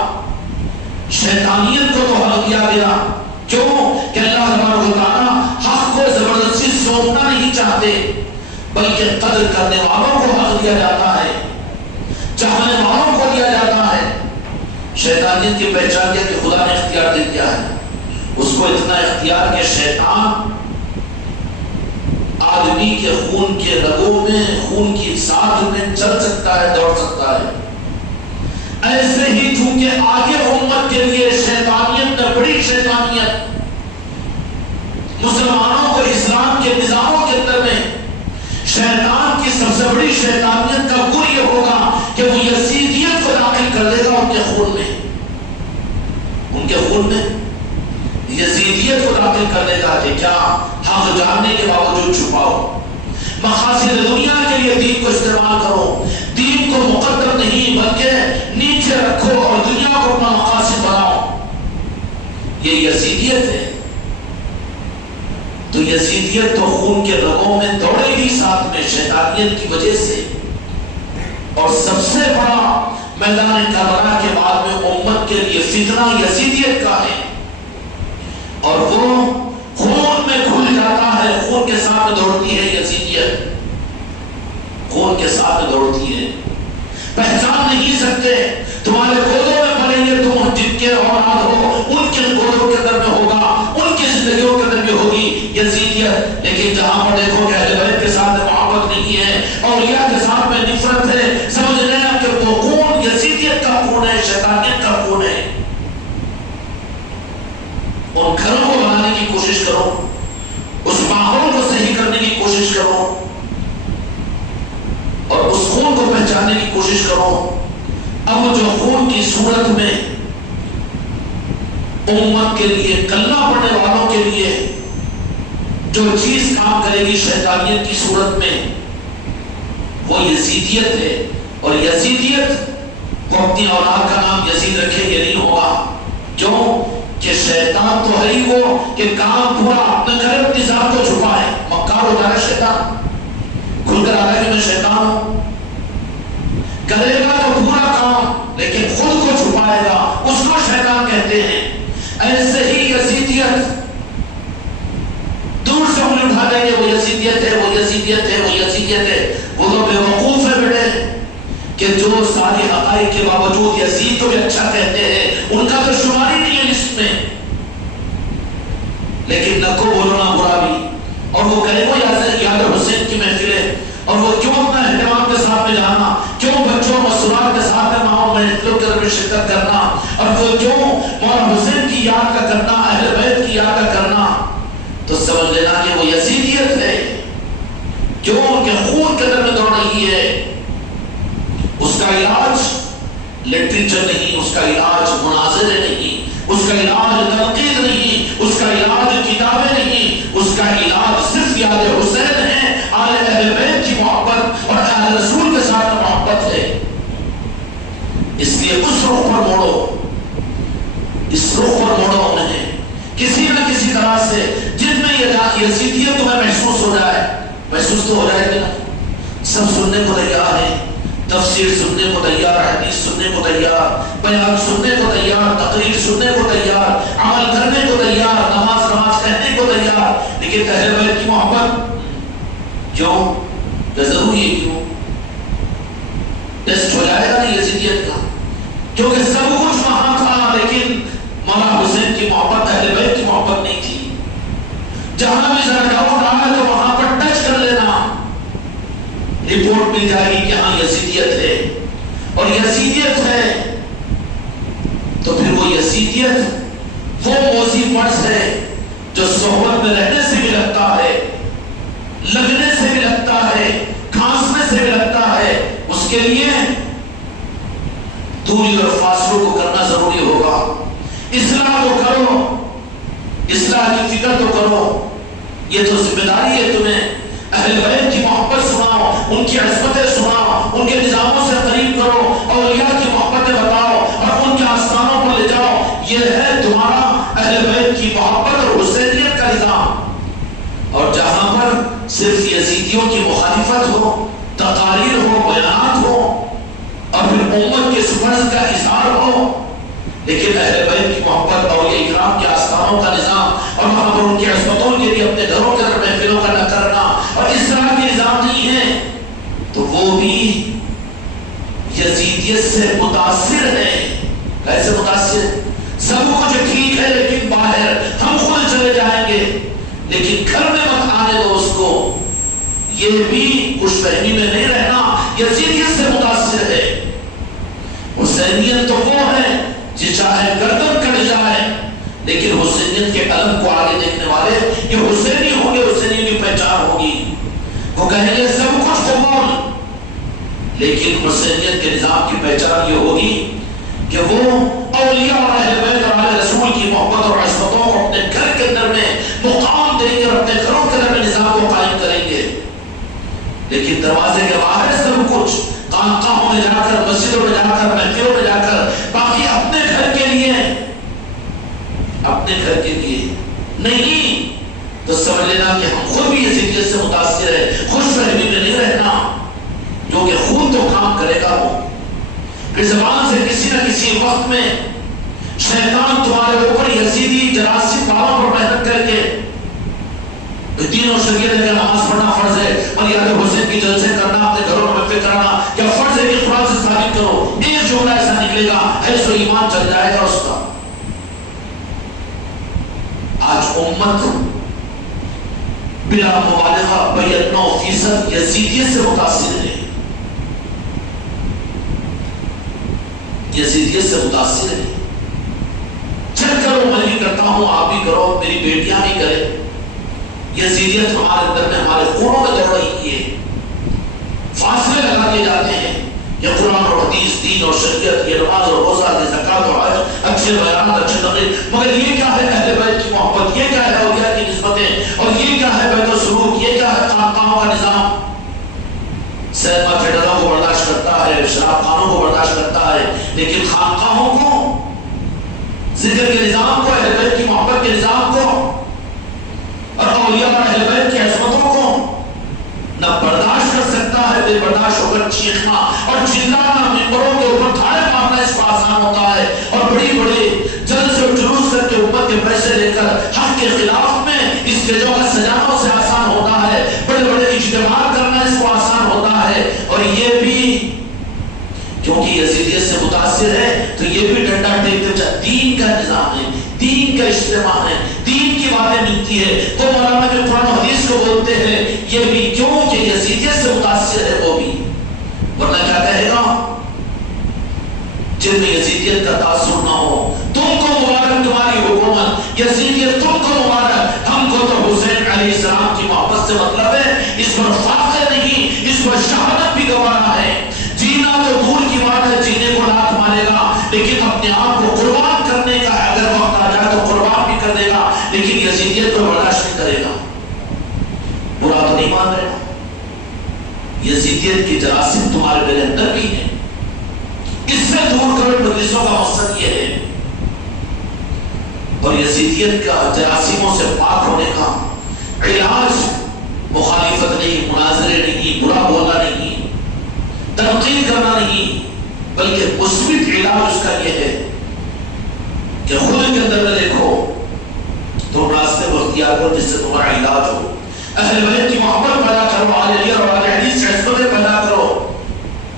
شیطانیت کو تو حق دیا گیا، کیوں کہ اللہ تبارک تعالیٰ حق کو زبردستی سونپنا نہیں چاہتے، بلکہ قدر کرنے والوں کو حق دیا جاتا ہے، چاہنے والوں کو دیا جاتا ہے۔ شیطانیت کی پہچان کیا کہ خدا نے اختیار دے دیا ہے، اس کو اتنا اختیار کہ شیطان آدمی کے خون کے رگوں میں، خون کی ساتھ میں چل سکتا ہے، دوڑ سکتا ہے۔ ایسے ہی چونکہ آگے امت کے لیے شیطانیت میں بڑی شیطانیت، مسلمانوں کو اسلام کے نظاموں کے اندر میں شیطان کی سب سے بڑی شیطانیت کا گر یہ ہوگا کہ وہ یزیدیت کو داخل کر دے گا ان کے خون میں، ان کے خون میں یزیدیت کو داخل کر دے گا کہ کیا حق جاننے کے باوجود چھپاؤ، مقاصد دنیا کے لیے دین کو استعمال کرو، دین کو مقدم نہیں بلکہ نیچے رکھو اور دنیا کو اپنا مقاصد بناؤ، یہ یزیدیت ہے۔ تو یزیدیت تو خون کے رگوں میں دوڑے گی ساتھ میں شیطانیت کی وجہ سے، اور سب سے بڑا میدان کربلا کے بعد میں امت کے لیے فتنہ یزیدیت کا ہے، اور وہ خون میں کھل جاتا ہے، خون کے ساتھ دوڑتی ہے یزیدیت، خون کے ساتھ دوڑتی ہے، پہچان نہیں سکتے۔ تمہارے گودوں میں پڑیں گے، تم جن کے اولاد ہو ان کے گودوں کے اندر میں ہوگا، ان کی زندگیوں کے اندر میں ہوگی یزیدیت۔ لیکن جہاں پر دیکھو کہ اہل بیت کے ساتھ محبت نہیں ہے، اولیاء کے ساتھ میں نفرت ہے، سمجھ لینا کہ وہ خون یزیدیت کا خون ہے، شیطانیت کا خون ہے۔ ان گھروں کو بنانے کی کوشش کرو، اس ماحول کو صحیح کرنے کی کوشش کرو، اور اس خون کو پہچاننے کی کوشش کرو۔ اب جو خون کی صورت میں امت کے لیے، کلمہ پڑھنے والوں کے لیے جو چیز کام کرے گی شیطانیت کی صورت میں، وہ یزیدیت ہے، اور یزیدیت وہ اپنی اولاد کا نام یزید رکھیں گے نہیں ہوگا. کیوں کہ شیطان تو ہے ہی وہ کہ کام پورا اپنے کرے اپنی ذات کو چھپائے. مکار ہو جائے شیطان, کھل کر آ رہا ہے کہ میں شیطان ہوں, کرے گا تو پورا کام لیکن خود کو چھپائے گا, اس کو شیطان کہتے ہیں. ایسے ہی یزیدیت دور سے انہیں اٹھا دیں گے, وہ یزیدیت ہے, وہ یزیدیت ہے, وہ یزیدیت ہے. وہ تو بے وقوف ہے بیٹے کہ جو ساری حقائق کے باوجود یزید کو بھی اچھا کہتے ہیں, ان کا تو شمار ہی نہیں ہے لسٹ میں. لیکن نہ کو بولو نہ برا بھی, اور وہ کہے وہ یاد حسین کی محفل ہے, اور وہ کیوں اپنا اہتمام کے ساتھ میں جانا, کیوں بچوں مسرات کے ساتھ میں ماحول میں شرکت کرنا, اور وہ کیوں مولا حسین کی یاد کا کرنا, اہل بیت کی یاد کا کرنا. تو سمجھ لینا کہ وہ یزیدیت ہے جو ان کے خون کے اندر میں دوڑ رہی ہے. اس کا علاج لٹریچر نہیں, اس کا علاج مناظرے نہیں, اس کا علاج تنقید نہیں, اس کا علاج کتابیں نہیں, اس کا علاج صرف یاد حسین ہے, اہل بیت کی محبت اور اہل رسول کے ساتھ محبت ہے. اس لیے اس رخ پر موڑو, اس رخ پر موڑو انہیں کسی نہ کسی طرح سے, جن میں یہ یزیدیت تمہیں محسوس ہو جائے. محسوس تو ہو جائے گا, سب سننے کو تیار ہے, تفسیر سننے کو تیار, حدیث سننے کو تیار, بیان سننے کو تیار, تقریر سننے کو تیار, عمل کرنے کو تیار, نماز کہنے کو تیار. لیکن اہل بیت کی محبت کیوں, یہ ضروری ہے, کیوں ٹیسٹ ہو جائے گا نہیں یزیدیت کا, کیونکہ سب کچھ وہاں تھا لیکن مولا حسین کی محبت, اہل بیت کی محبت نہیں تھی. جہاں بھی ذرا ڈاؤٹ آئے تو وہاں پر ٹچ کر لینا, رپورٹ مل جائے گی کہ ہاں یزیدیت ہے, اور یزیدیت ہے تو پھر وہ یزیدیت وہ موزی مرض ہے جو صحبت میں رہنے سے بھی لگتا ہے, لگنے سے بھی لگتا ہے, کھانسنے سے بھی لگتا ہے. اس کے لیے دوری اور فاصلوں کو کرنا ضروری ہوگا. اصلاح تو کرو, اصلاح کی فکر تو کرو, یہ تو ذمہ داری ہے تمہیں. اہل بیت کی محبت سناؤ, ان کی عصمتیں سناؤ, ان کے نظاموں سے قریب کرو, اولیاء کی محبتیں بتاؤ اور ان کے آستانوں پر لے جاؤ. یہ ہے تمہارا اہل بیت کی محبت اور حسینیت کا نظام. اور جہاں پر صرف یزیدیوں کی مخالفت ہو, تقاریر ہو, بیانات ہو, اور پھر امت کے فرض کا اظہار ہو, لیکن اہل بیت کی محبت, اولیاء اکرام کے آستانوں کا نظام, اور وہاں پر ان کی عصمتوں کے لیے اپنے گھروں کے اندر محفلوں کا نہ کرنا, اور اس طرح کے نظام نہیں ہے, تو وہ بھی یزیدیت سے متاثر ہے. کیسے متاثر؟ سب کچھ ٹھیک ہے لیکن باہر ہم خود چلے جائیں گے, لیکن گھر میں مت آنے دو اس کو. یہ بھی خوش فہمی میں نہیں رہنا, یزیدیت سے متاثر ہے. حسینیت تو وہ ہے جس چاہے گردن کٹ جائے لیکن حسینیت کے علم کو آگے دیکھنے والے یہ حسینی ہوں گے, حسینی کی پہچان ہوگی. وہ کہیں گے سب کچھ قبول, لیکن حسینیت کے نظام کی پہچان یہ ہوگی کہ وہ اولیاء اور اہل بیت اور اہل رسول کی محبت اور عصمتوں کو اپنے گھر کے اندر میں مقام دیں گے اور اپنے گھروں کے اندر میں نظام کو قائم کریں گے. لیکن دروازے کے باہر سب کچھ خانقاہوں میں جا کر, مسجدوں میں جا کر, محفلوں میں جا کر, باقی اپنے گھر کے لیے, اپنے گھر کے لیے نہیں. تو سمجھ لینا کہ ہم خود بھی یزیدیت سے متاثر ہے, خوش فہمی میں نہیں رہنا, جو کہ خود تو کام کرے گا. وہ پھر زبان سے کسی نہ کسی وقت میں شیطان تمہارے اوپر یزیدی جراثیم بابوں پر محنت کر کے دین اور شریعت ہے کہ نماز پڑھنا فرض ہے, اور یاد حسین کی جلسے کرنا, اپنے گھروں میں محفل کرانا کیا فرض ہے کہ قرآن سے ثابت کرو. ایک جملہ ایسا نکلے گا ہے سو ایمان چل جائے گا اس کا. آج امت بلا مبالغہ 99% یزیدیت سے متاثر ہے, یزیدیت سے متاثر ہے. چل کرو, میں بھی کرتا ہوں, آپ بھی کرو, میری بیٹیاں بھی کریں. یزیدیت ہمارے اندر میں ہمارے خونوں میں دوڑ رہی ہے. فاصلے لگا دیے جاتے ہیں, یہ قرآن اور حدیث, دین اور شریعت, یہ نماز اور روزہ, یہ زکوٰۃ اور حج, اچھے بیانات, اچھے تقریر, مگر یہ کیا ہے اہل بیت کی محبت, یہ کیا ہے اولیاء کی نسبتیں, اور یہ کیا ہے بیت السلوک, یہ کیا ہے خانقاہوں کا نظام. سینما تھیٹروں کو برداشت کرتا ہے, ہے، شراب خانوں کو برداشت کرتا ہے، لیکن خانقاہوں کو، ذکر کے نظام کو، اہل بیت کی محبت کے نظام کو اور اولیاء اور اہل بیت کی عظمتوں کو نہ برداشت کر سکتا ہے، بے برداشت ہو کر چیخنا اور چلانا، ممبروں کے اوپر تھانے مارنا اس کو آسان ہوتا ہے، اور بڑی بڑی جلسے اور جلوس کر کے امت کے پیسے لے کر حق کے خلاف میں اسٹیجوں کا سجانا اسے آسان ہوتا ہے، بڑے بڑے اجتماع کرنا اس کو آسان ہوتا ہے، اور یہ بھی کیونکہ یزیدیت سے متاثر ہے تو یہ بھی ڈنڈا ٹیکتے چاہتا، دین کا نظام ہے، دین کا اجتماع ہے، دین کی باتیں ملتی ہے، تو مولانا جو قرآن و حدیث کو بولتے ہیں یہ بھی کیوں کہ یزیدیت سے متاثر ہے وہ بھی، ورنہ کیا کہے گا جن میں یزیدیت کا تاثر نہ ہو، تم کو مبارک تمہاری حکومت، یزیدیت تم کو مبارک، ہم کو تو حسین علیہ السلام کی محبت سے مطلب ہے، اس پر فاخر نہیں، اس پر شہادت بھی گوانا ہے، جینا تو دور کی بات ہے، جینے کو لات مارے گا لیکن اپنے آپ کو قربان کرنے کا اگر وقت آ جائے تو قربان بھی کر دے گا، لیکن یزیدیت کو برداشت نہیں کرے گا، برا تو نہیں مان رہے گا، یزیدیت کی جراثیم تمہارے میرے اندر بھی ہے، اس سے دور کرو، مجلسوں کا مقصد یہ ہے، اور یزیدیت کا جراثیموں سے پاک ہونے کا علاج مخالفت نہیں، مناظرے نہیں، برا بولنا نہیں، تنقید کرنا نہیں، بلکہ مثبت علاج اس کا یہ ہے کہ خود کے اندر میں دیکھو تم راستے کو اختیار کرو جس سے تمہارا علاج ہو، اہل بیت کی محبت پیدا کرو، آل علی اور آل حدیث سے عصمتیں پیدا کرو،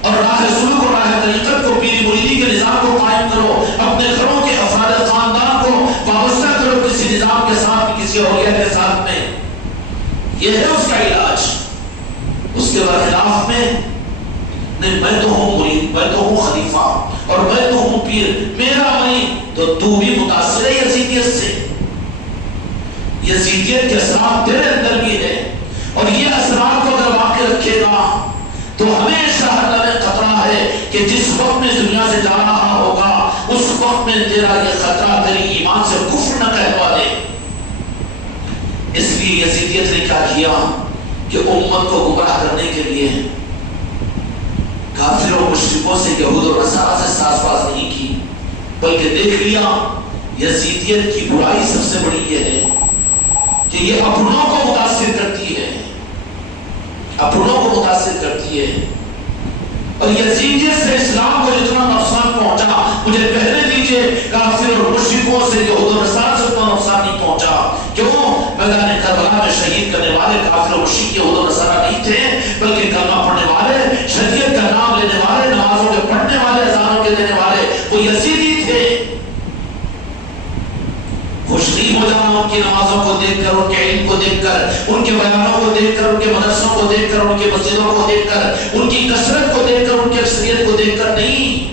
اور راہ سلوک اور راہ طریقت کو، پیری مریدی کے نظام کو قائم کرو، اپنے گھروں کے افراد خاندان کو وابستہ کرو کسی نظام کے ساتھ، کسی اولیاء کے ساتھ میں، یہ ہے اس کا علاج۔ اس کے برخلاف میں نہیں، میں تو ہوں مرید، میں تو ہوں خلیفہ اور میں تو ہوں پیر، میرا نہیں، تو بھی متاثر ہے یزیدیت سے، یزیدیت کے اثرات تیرے اندر بھی ہے، اور یہ اثرات کو اگر باقی رکھے گا تو ہمیشہ ہر لمحے خطرہ ہے کہ جس وقت میں دنیا سے جا رہا ہوگا اس وقت میں تیرا یہ خطرہ تیری ایمان سے کفر نہ کہلوا دے۔ اس لیے یزیدیت نے کیا کیا کہ امت کو گمراہ کرنے کے لیے کافروں مشرکوں سے، یہود اور نصارہ سے ساز باز نہیں کی، بلکہ دیکھ لیا یزیدیت کی برائی سب سے بڑی یہ ہے کہ یہ اپنوں کو متاثر کرتی ہے، اپنوں کو متاثر کرتی ہے، اور یزیدیت سے اسلام کو جتنا نقصان پہنچا، مجھے کہنے دیجئے کافر اور مشرکوں سے، یہود اور نصارہ سے اتنا نقصان نہیں پہنچا۔ کیوں؟ میدان کربلا میں شہید کرنے والے کافر اور مشرک یہود اور نصارہ نہیں تھے، بلکہ کلمہ پڑھنے والے، شریعت کا نام لینے والے، نمازوں کے پڑھنے والے، اذانوں کے دینے والے، وہ یزیدی تھے۔ خوش نہیں ہو جانا ان کی نمازوں کو دیکھ کر، ان کے علم کو دیکھ کر، ان کے بیانوں کو دیکھ کر، ان کے مدرسوں کو دیکھ کر، ان کی مسجدوں کو دیکھ کر، ان کی کثرت کو دیکھ کر، ان کی اکثریت کو دیکھ کر نہیں،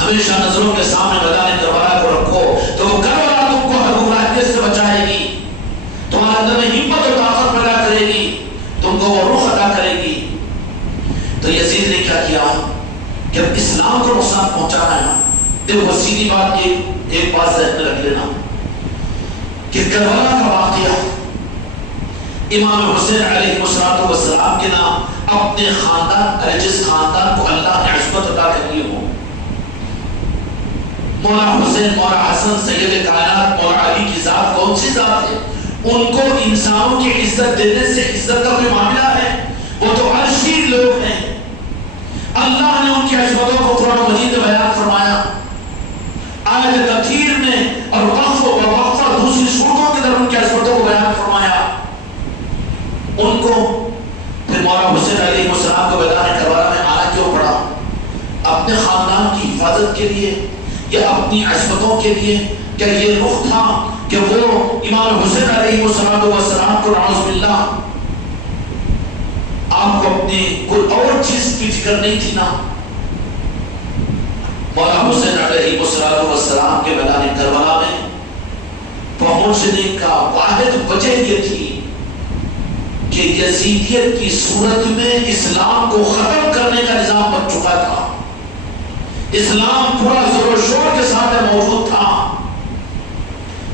ہمیشہ نظروں کے سامنے میدان کربلا کو رکھو تو وہ کربلا تم کو ہر گمراہیت سے بچائے گی، تمہارے اندر میں ہمت اور طاقت پیدا کرے گی، تم کو وہ روح عطا کرے گی۔ تو یزید نے کیا کیا کہ اسلام کو نقصان پہنچانا ہے۔ دیکھو سیدھی بات، ایک بات ذہن میں رکھ لینا کہ کربلا کا واقعہ امام حسین علیہ السلام کے نام اپنے خاندان، جس خاندان کو اللہ نے عصمت عطا کری ہو، مولا حسین، مولا حسن، سید کائنات، مولا علی کی ذات کون سی ذات ہے؟ ان کو انسانوں کی عزت دینے سے عزت کا کوئی معاملہ ہے؟ وہ تو عرشی لوگ ہیں، اللہ نے ان کی عصمتوں کو قرآن مجید میں بیان فرمایا، آیت تطہیر میں اور وقف و وقفہ دوسری صورتوں کے در ان کی عصمتوں کو بیان فرمایا۔ ان کو پھر مولا حسین علیہ السلام کو میدان کربلا میں آنا کیوں پڑا؟ اپنے خاندان کی حفاظت کے لیے یا اپنی عصمتوں کے لیے؟ کیا یہ رخ تھا کہ وہ امام حسین علیہ السلام کو نعوذ باللہ آپ کو اپنی کوئی اور چیز کی فکر نہیں تھی نا؟ مولا حسین علیہ السلام کے میدان کربلا میں پہنچنے کا واحد وجہ یہ تھی کہ یزیدیت کی صورت میں اسلام کو ختم کرنے کا نظام بن چکا تھا، اسلام پورا زور و شور کے ساتھ موجود تھا،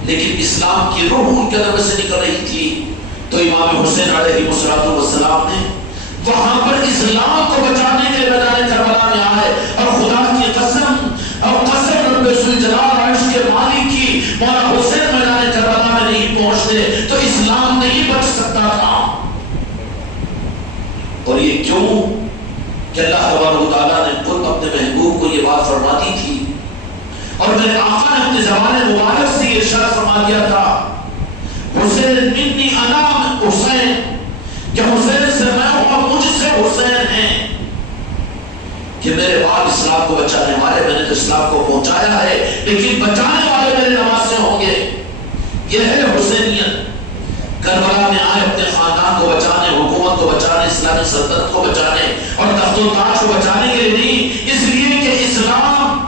لیکن اسلام کی روح ان کے اندر سے نکل رہی تھی۔ تو امام حسین علیہ السلام نے وہاں پر اسلام کو بچانے کے لیے میدان کربلا میں آئے، اور خدا کی قسم اور قسم رب ذوالجلال عرش کے مالک کی، مولا حسین میدان کربلا میں نہیں پہنچتے تو اسلام نہیں بچ سکتا تھا۔ اور یہ کیوں کہ اللہ تبارک و تعالیٰ نے خود اپنے محبوب کو یہ بات فرما دی تھی، اور میرے آقا نے اپنی زبان مبارک سے یہ ارشاد فرما دیا تھا، حسین منی انا حسین، کہ حسین سے میں ہوں اور مجھ سے حسین ہیں، کہ میرے بعد اسلام کو بچانے والے، میں نے تو اسلام کو پہنچایا ہے لیکن بچانے والے میرے نواسے ہوں گے۔ یہ ہے حسینیت۔ کربلا میں آئے اپنے خاندان کو بچانے، حکومت کو بچانے، اسلامی سلطنت کو بچانے اور تخت و تاج کو بچانے کے لیے نہیں، اس لیے کہ اسلام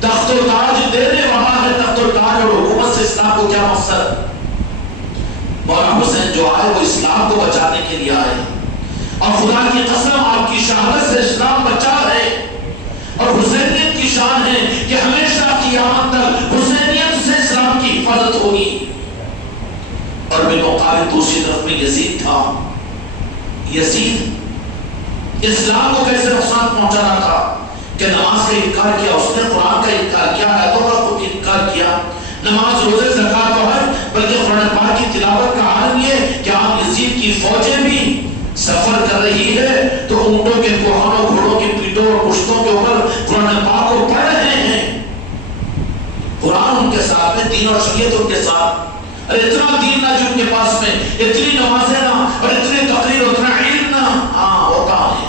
تخت و تاج دینے والا ہے۔ تخت و تاج اور حکومت سے اسلام کو کیا مقصد؟ مولا حسین جو آئے وہ اسلام کو بچانے کے لیے آئے، اور خدا کی قسم آپ کی شہادت سے اسلام بچا ہے، اور حسینیت کی شان ہے کہ ہمیشہ قیامت تک حسینیت سے اسلام کی حفاظت ہوگی۔ اور بالمقابل دوسری طرف میں یزید تھا۔ یزید اسلام کو کیسے نقصان پہنچانا تھا کہ نماز کا انکار کیا، اس نے قرآن کا انکار کیا، آیتوں کا انکار کیا، نماز روزے زکات اور حج، بلکہ قرآن پاک کی تلاوت کا حال یہ کہ آپ یزید کی فوجیں بھی سفر کر رہی ہے تو اونٹوں کے کوہانوں، گھوڑوں کی پیٹوں اور پشتوں کے اوپر قرآن پاک کو پڑھ رہے ہیں۔ قرآن ان کے ساتھ میں، دین اور شریعت ان کے ساتھ۔ اور اتنا دین نہ جو ان کے پاس میں، اتنی نمازیں نہ، اور اتنی تقریر، اتنا علم نہ، ہاں ہوتا ہے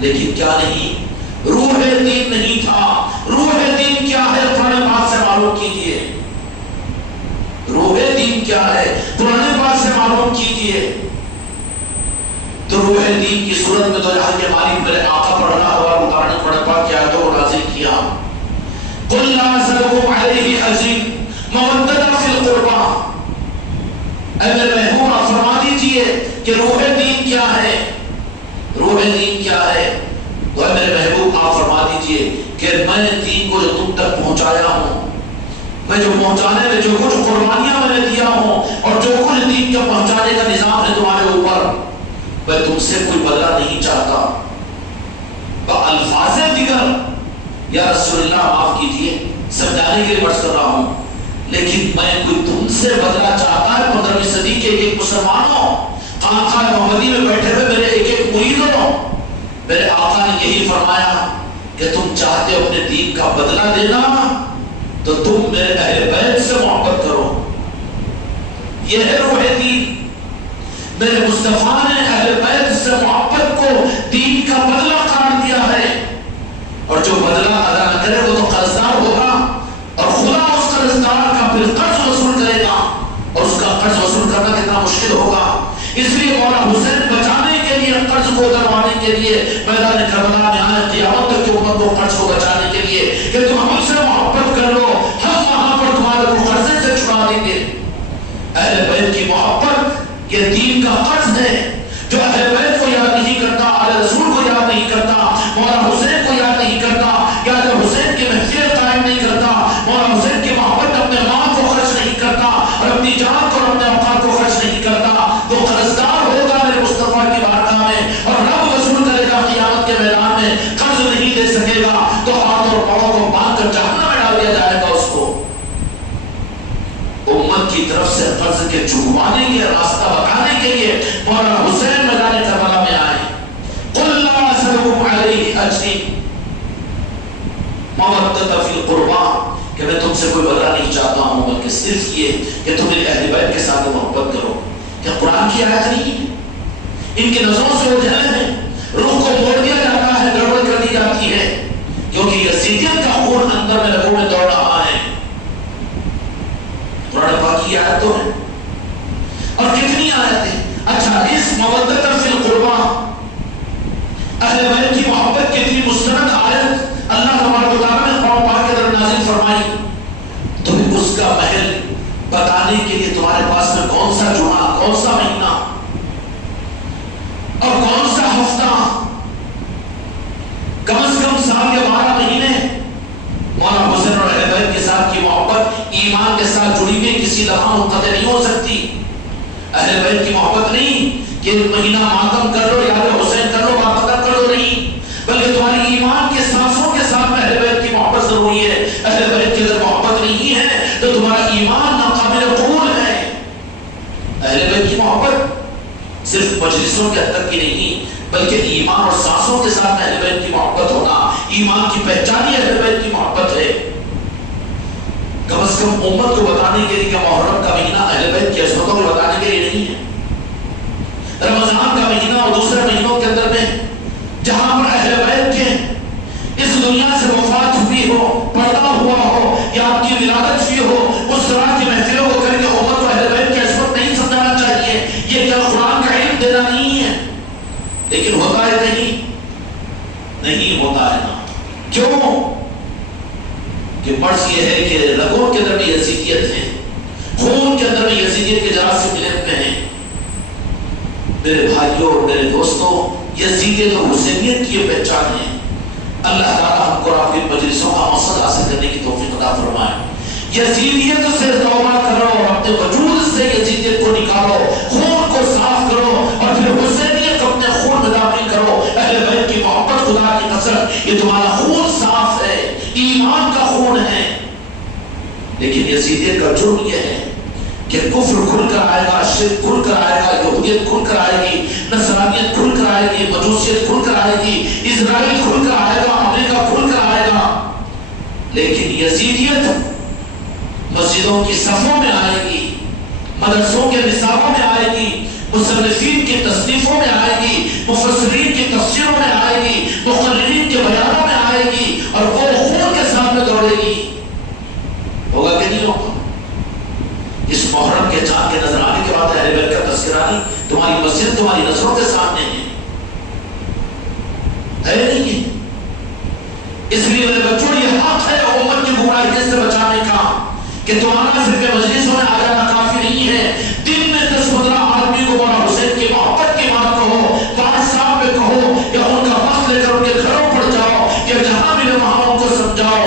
لیکن کیا نہیں، روح دین نہیں تھا۔ روح دین کیا ہے قرآن پاک سے معلوم کیجئے، روح دین کیا ہے قرآن پاک سے معلوم کیجئے۔ تو روح دین کی صورت میں تو جہاں کے مالک میرے آقا پر اللہ تبارک و تعالیٰ نے قرآن پاک کی آیتوں کو نازل کیا، قُلْ لَا أَسْأَلُكُمْ عَلَيْهِ أَجْرًا مَوَدَّةً فِي الْقُرْبَى۔ اے میرے محبوب آپ فرما دیجئے کہ روح دین کیا ہے، روح دین کیا ہے۔ تو اے میرے محبوب آپ فرما دیجئے کہ میں دین کو جو تم تک پہنچایا ہوں، میں جو پہنچانے میں جو کچھ قربانیاں میں نے دیا ہوں اور جو کچھ دین کا پہنچانے کا نظام ہے تمہارے اوپر، میں تم سے کوئی بدلہ نہیں چاہتا۔ الفاظ دیگر یا رسول اللہ معاف کیجئے سمجھانے کے لیے مرض کر رہا ہوں، لیکن میں کوئی تم سے بدلہ چاہتا ہے 15ویں صدی کے ایک مسلمانوں، خانقاہ محمدی میں بیٹھے ہوئے میرے ایک مریدوں، میرے آقا نے یہی فرمایا کہ تم چاہتے ہو اپنے دین کا بدلہ دینا تو تم میرے اہل بیت سے محبت کرو۔ یہ ہے روح دین۔ میرے مصطفیٰ نے اہل بیت سے محبت کو دین کا بدلہ قرار دیا ہے، اور جو بدلہ ادا نہ کرے وہ تو قرضدار ہوگا، اور خدا اس قرضدار کا پھر قرض وصول کرے گا، اور اس کا قرض وصول کرنا کتنا مشکل ہوگا۔ اس لیے مولا حسین بچانے کے لیے، قرض کو اتروانے کے لیے میدان کربلا میں آئے، قیامت تک کی امت کو قرض کو بچانے کے لیے کہ تم ہم سے محبت کر لو، ہم وہاں پر تمہارے کو قرضے سے چھڑا دیں گے۔ اہل بیت کی محبت یہ دین کا قرض ہے۔ جو اہل بیت کو یاد نہیں کرتا، اہل رسول کو یاد نہیں کرتا، مولا حسین کو یاد نہیں کرتا، یا جو حسین کی محفل قائم نہیں کرتا، مولا حسین کی محبت اپنے مال کو خرچ نہیں کرتا اور اپنی جان کو اور اپنے اوقات کو خرچ نہیں کرتا، وہ قرضدار ہوگا میرے مصطفیٰ کی بارگاہ میں، اور رب وصول کرے گا قیامت کے میدان میں، قرض نہیں دے سکے گا تو ہاتھ اور پاؤں کو باندھ کر جہنم میں ڈال دیا جائے گا اس کو۔ امت کی طرف سے قرض کے چکوانے کے راستہ بتانے کے لیے مولانا حسین میدان کربلا میں آئے۔ قُلْ لَا أَسْأَلُكُمْ عَلَيْهِ أَجْرًا مَوَدَّةً فِي الْقُرْبَى، کہ میں تم سے کوئی بدلہ نہیں چاہتا ہوں، بلکہ صرف یہ کہ تم میرے اہل بیت کے ساتھ محبت کرو۔ کیا قرآن کی آیت نہیں ہے؟ ان کی نظروں سے اوجھل ہے، روح کو موڑ دیا جاتا ہے، گڑبڑ کر دی جاتی ہے، کیونکہ یزیدیت کا خون اندر میں رگوں میں دوڑ رہا ہے۔ قرآن پاک کی آیت تو ہے، اور کتنی آیتیں۔ اچھا، اس مودۃ فی القربى، اہل بیت کی محبت کی اتنی مستند آیت اللہ تبارک و تعالیٰ نے قرآن پاک کے اندر نازل فرمائی، تو اس کا محل بتانے کے لیے تمہارے پاس میں کون سا جمعہ، کون سا مہینہ اور کون سا ہفتہ، کم از کم سال کے 12 مہینے مولانا حسین اور اہل بیت کے ساتھ کی محبت ایمان کے ساتھ جڑی ہوئی کسی لمحہ منقطع نہیں ہو سکتی۔ اہل بیت کی محبت نہیں کہ ایک مہینہ ماتم کر لو یا بیت کی اگر محبت نہیں ہے تو تمہارا ایمان ناقابل قبول ہے۔ اہل بیت کی محبت صرف مجلسوں کے حد تک کی نہیں بلکہ ایمان اور سانسوں کے ساتھ اہل بیت کی محبت ہونا ایمان کی پہچان ہی اہل بیت کی محبت ہے۔ کم از کم امت کو بتانے کے لیے کہ محرم کا مہینہ اہل بیت کی عظمتوں کو بتانے کے لیے نہیں ہے۔ رمضان کا مہینہ اور دوسرے مہینوں کے اندر میں جہاں پر اہل بیت کے اس دنیا سے وفات ہوئی ہو، پردہ ہوا ہو یا آپ کی ولادت ہوئی ہو، اس طرح کی محفلوں کو کر کے امت کو اہل بیت کی عظمت نہیں سمجھانا چاہیے۔ یہ کیا قرآن کا علم دینا نہیں ہے؟ لیکن ہوتا ہے نہیں ہوتا ہے نا۔ کیوں؟ کہ مرض یہ ہے کہ رگوں کے اندر بھی یزیدیت ہے، خون کے اندر بھی یزیدیت کے جراثیم ملے ہوئے ہیں۔ میرے بھائیوں اور میرے دوستوں، یزیدیت اور حسینیت کی یہ پہچان ہے۔ اللہ تعالیٰ ہم کو آپ کی مجلسوں کا مقصد حاصل کرنے کی توفیق عطا فرمائے۔ یزیدیت سے توبہ کرو، اپنے وجود سے یزیدیت کو نکالو، خون کو صاف کرو اور پھر حسینیت کو اپنے خون میں داخل کرو۔ اہل بیت کی محبت خدا کی قسم یہ تمہارا خون صاف ہے، ایمان کا خون ہے۔ لیکن یزیدیت کا جرم یہ ہے کہ کفر کھل کر آئے گا، شرک کھل کر آئے گا، یہودیت کھل کر آئے گی، نصرانیت کھل کر آئے گی، مجوسیت کھل کر آئے گی، اسرائیل کھل کر آئے گا، امریکہ کھل کر آئے گا۔ لیکن یزیدیت مسجدوں کی صفوں میں آئے گی، مدرسوں کے نصابوں میں آئے گی، مصنفین کی تصنیفوں میں آئے گی، مفسرین کی تفسیروں میں آئے گی، مقررین کے بیانوں میں آئے گی اور وہ خون کے سامنے دوڑے گی۔ ہوگا کہ نہیں ہوگا؟ اس محرم کے چاند کے نظر آنے کے بعد اہل بیت کا تذکرہ نہیں، تمہاری مسجد تمہاری نظروں کے سامنے ہے نہیں ہے؟ اس لیے میرے بچوں یہ حق ہے امت کی گمراہی سے بچانے کا کہ تمہارا صرف مجلسوں میں آ جانا کافی نہیں ہے۔ دن میں 10-15 آدمی کو مولا حسین کی محبت کی بات کہو، 5 صاحب میں کہو یا ان کا وقت لے کر ان کے گھروں پر جاؤ یا جہاں ملے وہاں ان کو سمجھاؤ۔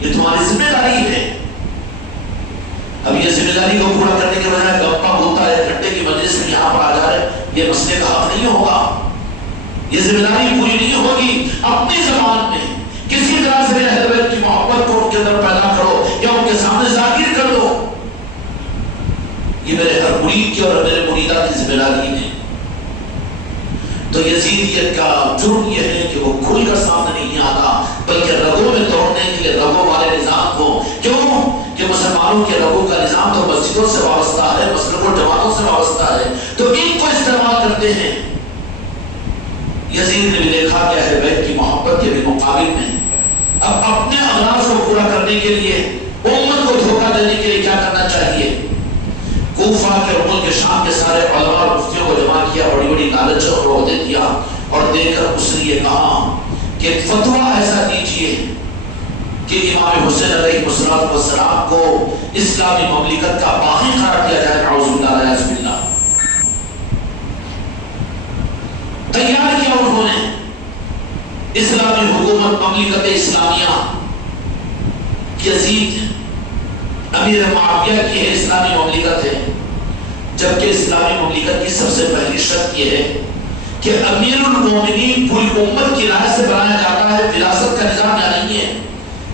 یہ تمہاری ذمہ داری ہے۔ اب یہ ذمہ داری کو پورا کرنے کے بجائے گپا گوتا ہے گھنٹے کی مجلس میں یہاں پر آ جا رہے، یہ مسئلے کا حق نہیں ہوگا، یہ ذمہ داری پوری نہیں ہوگی۔ اپنی زبان میں کسی طرح سے اہل بیت کی محبت کو ان کے اندر پیدا کرو یا ان کے سامنے ظاہر کر دو۔ یہ میرے ہر مرید کی اور میرے مریدہ کی ذمہ داری ہے۔ تو یزیدیت کا جرم یہ ہے کہ وہ کھل کر سامنے نہیں آتا بلکہ رگوں میں توڑنے کے لیے رگوں والے نظام کو، کیوں کہ مسلمانوں کے رگوں کا نظام تو مسجدوں سے وابستہ ہے، مسلک و جماعتوں سے وابستہ ہے، تو ان کو استعمال کرتے ہیں۔ یزید نے بھی دیکھا کہ اہل بیت کی محبت کے بھی مقابل میں اب اپنے اغراض کو پورا کرنے کے لیے امت کو دھوکہ دینے کے لیے کیا کرنا چاہیے؟ کوفہ کے اور ملک شام کے سارے علماء اور مفتیوں کو جمع کیا، بڑی بڑی لالچ اور عہدے دیا اور دے کر اس نے یہ کہا کہ فتویٰ ایسا دیجیے کہ امام حسین علیہ السلام کو اسلامی مملکت کا باغی قرار دیا جائے۔ نعوذ باللہ علیہ باللہ تیار کیا انہوں نے اسلامی حکومت مملکت اسلامیہ۔ یزید امیر معاویہ کی ہے اسلامی مملکت ہے، جبکہ اسلامی مملکت کی سب سے پہلی شرط یہ ہے کہ امیر المومنین پوری امت کی رائے سے بنایا جاتا ہے۔ وراثت کا نظام یہاں نہیں ہے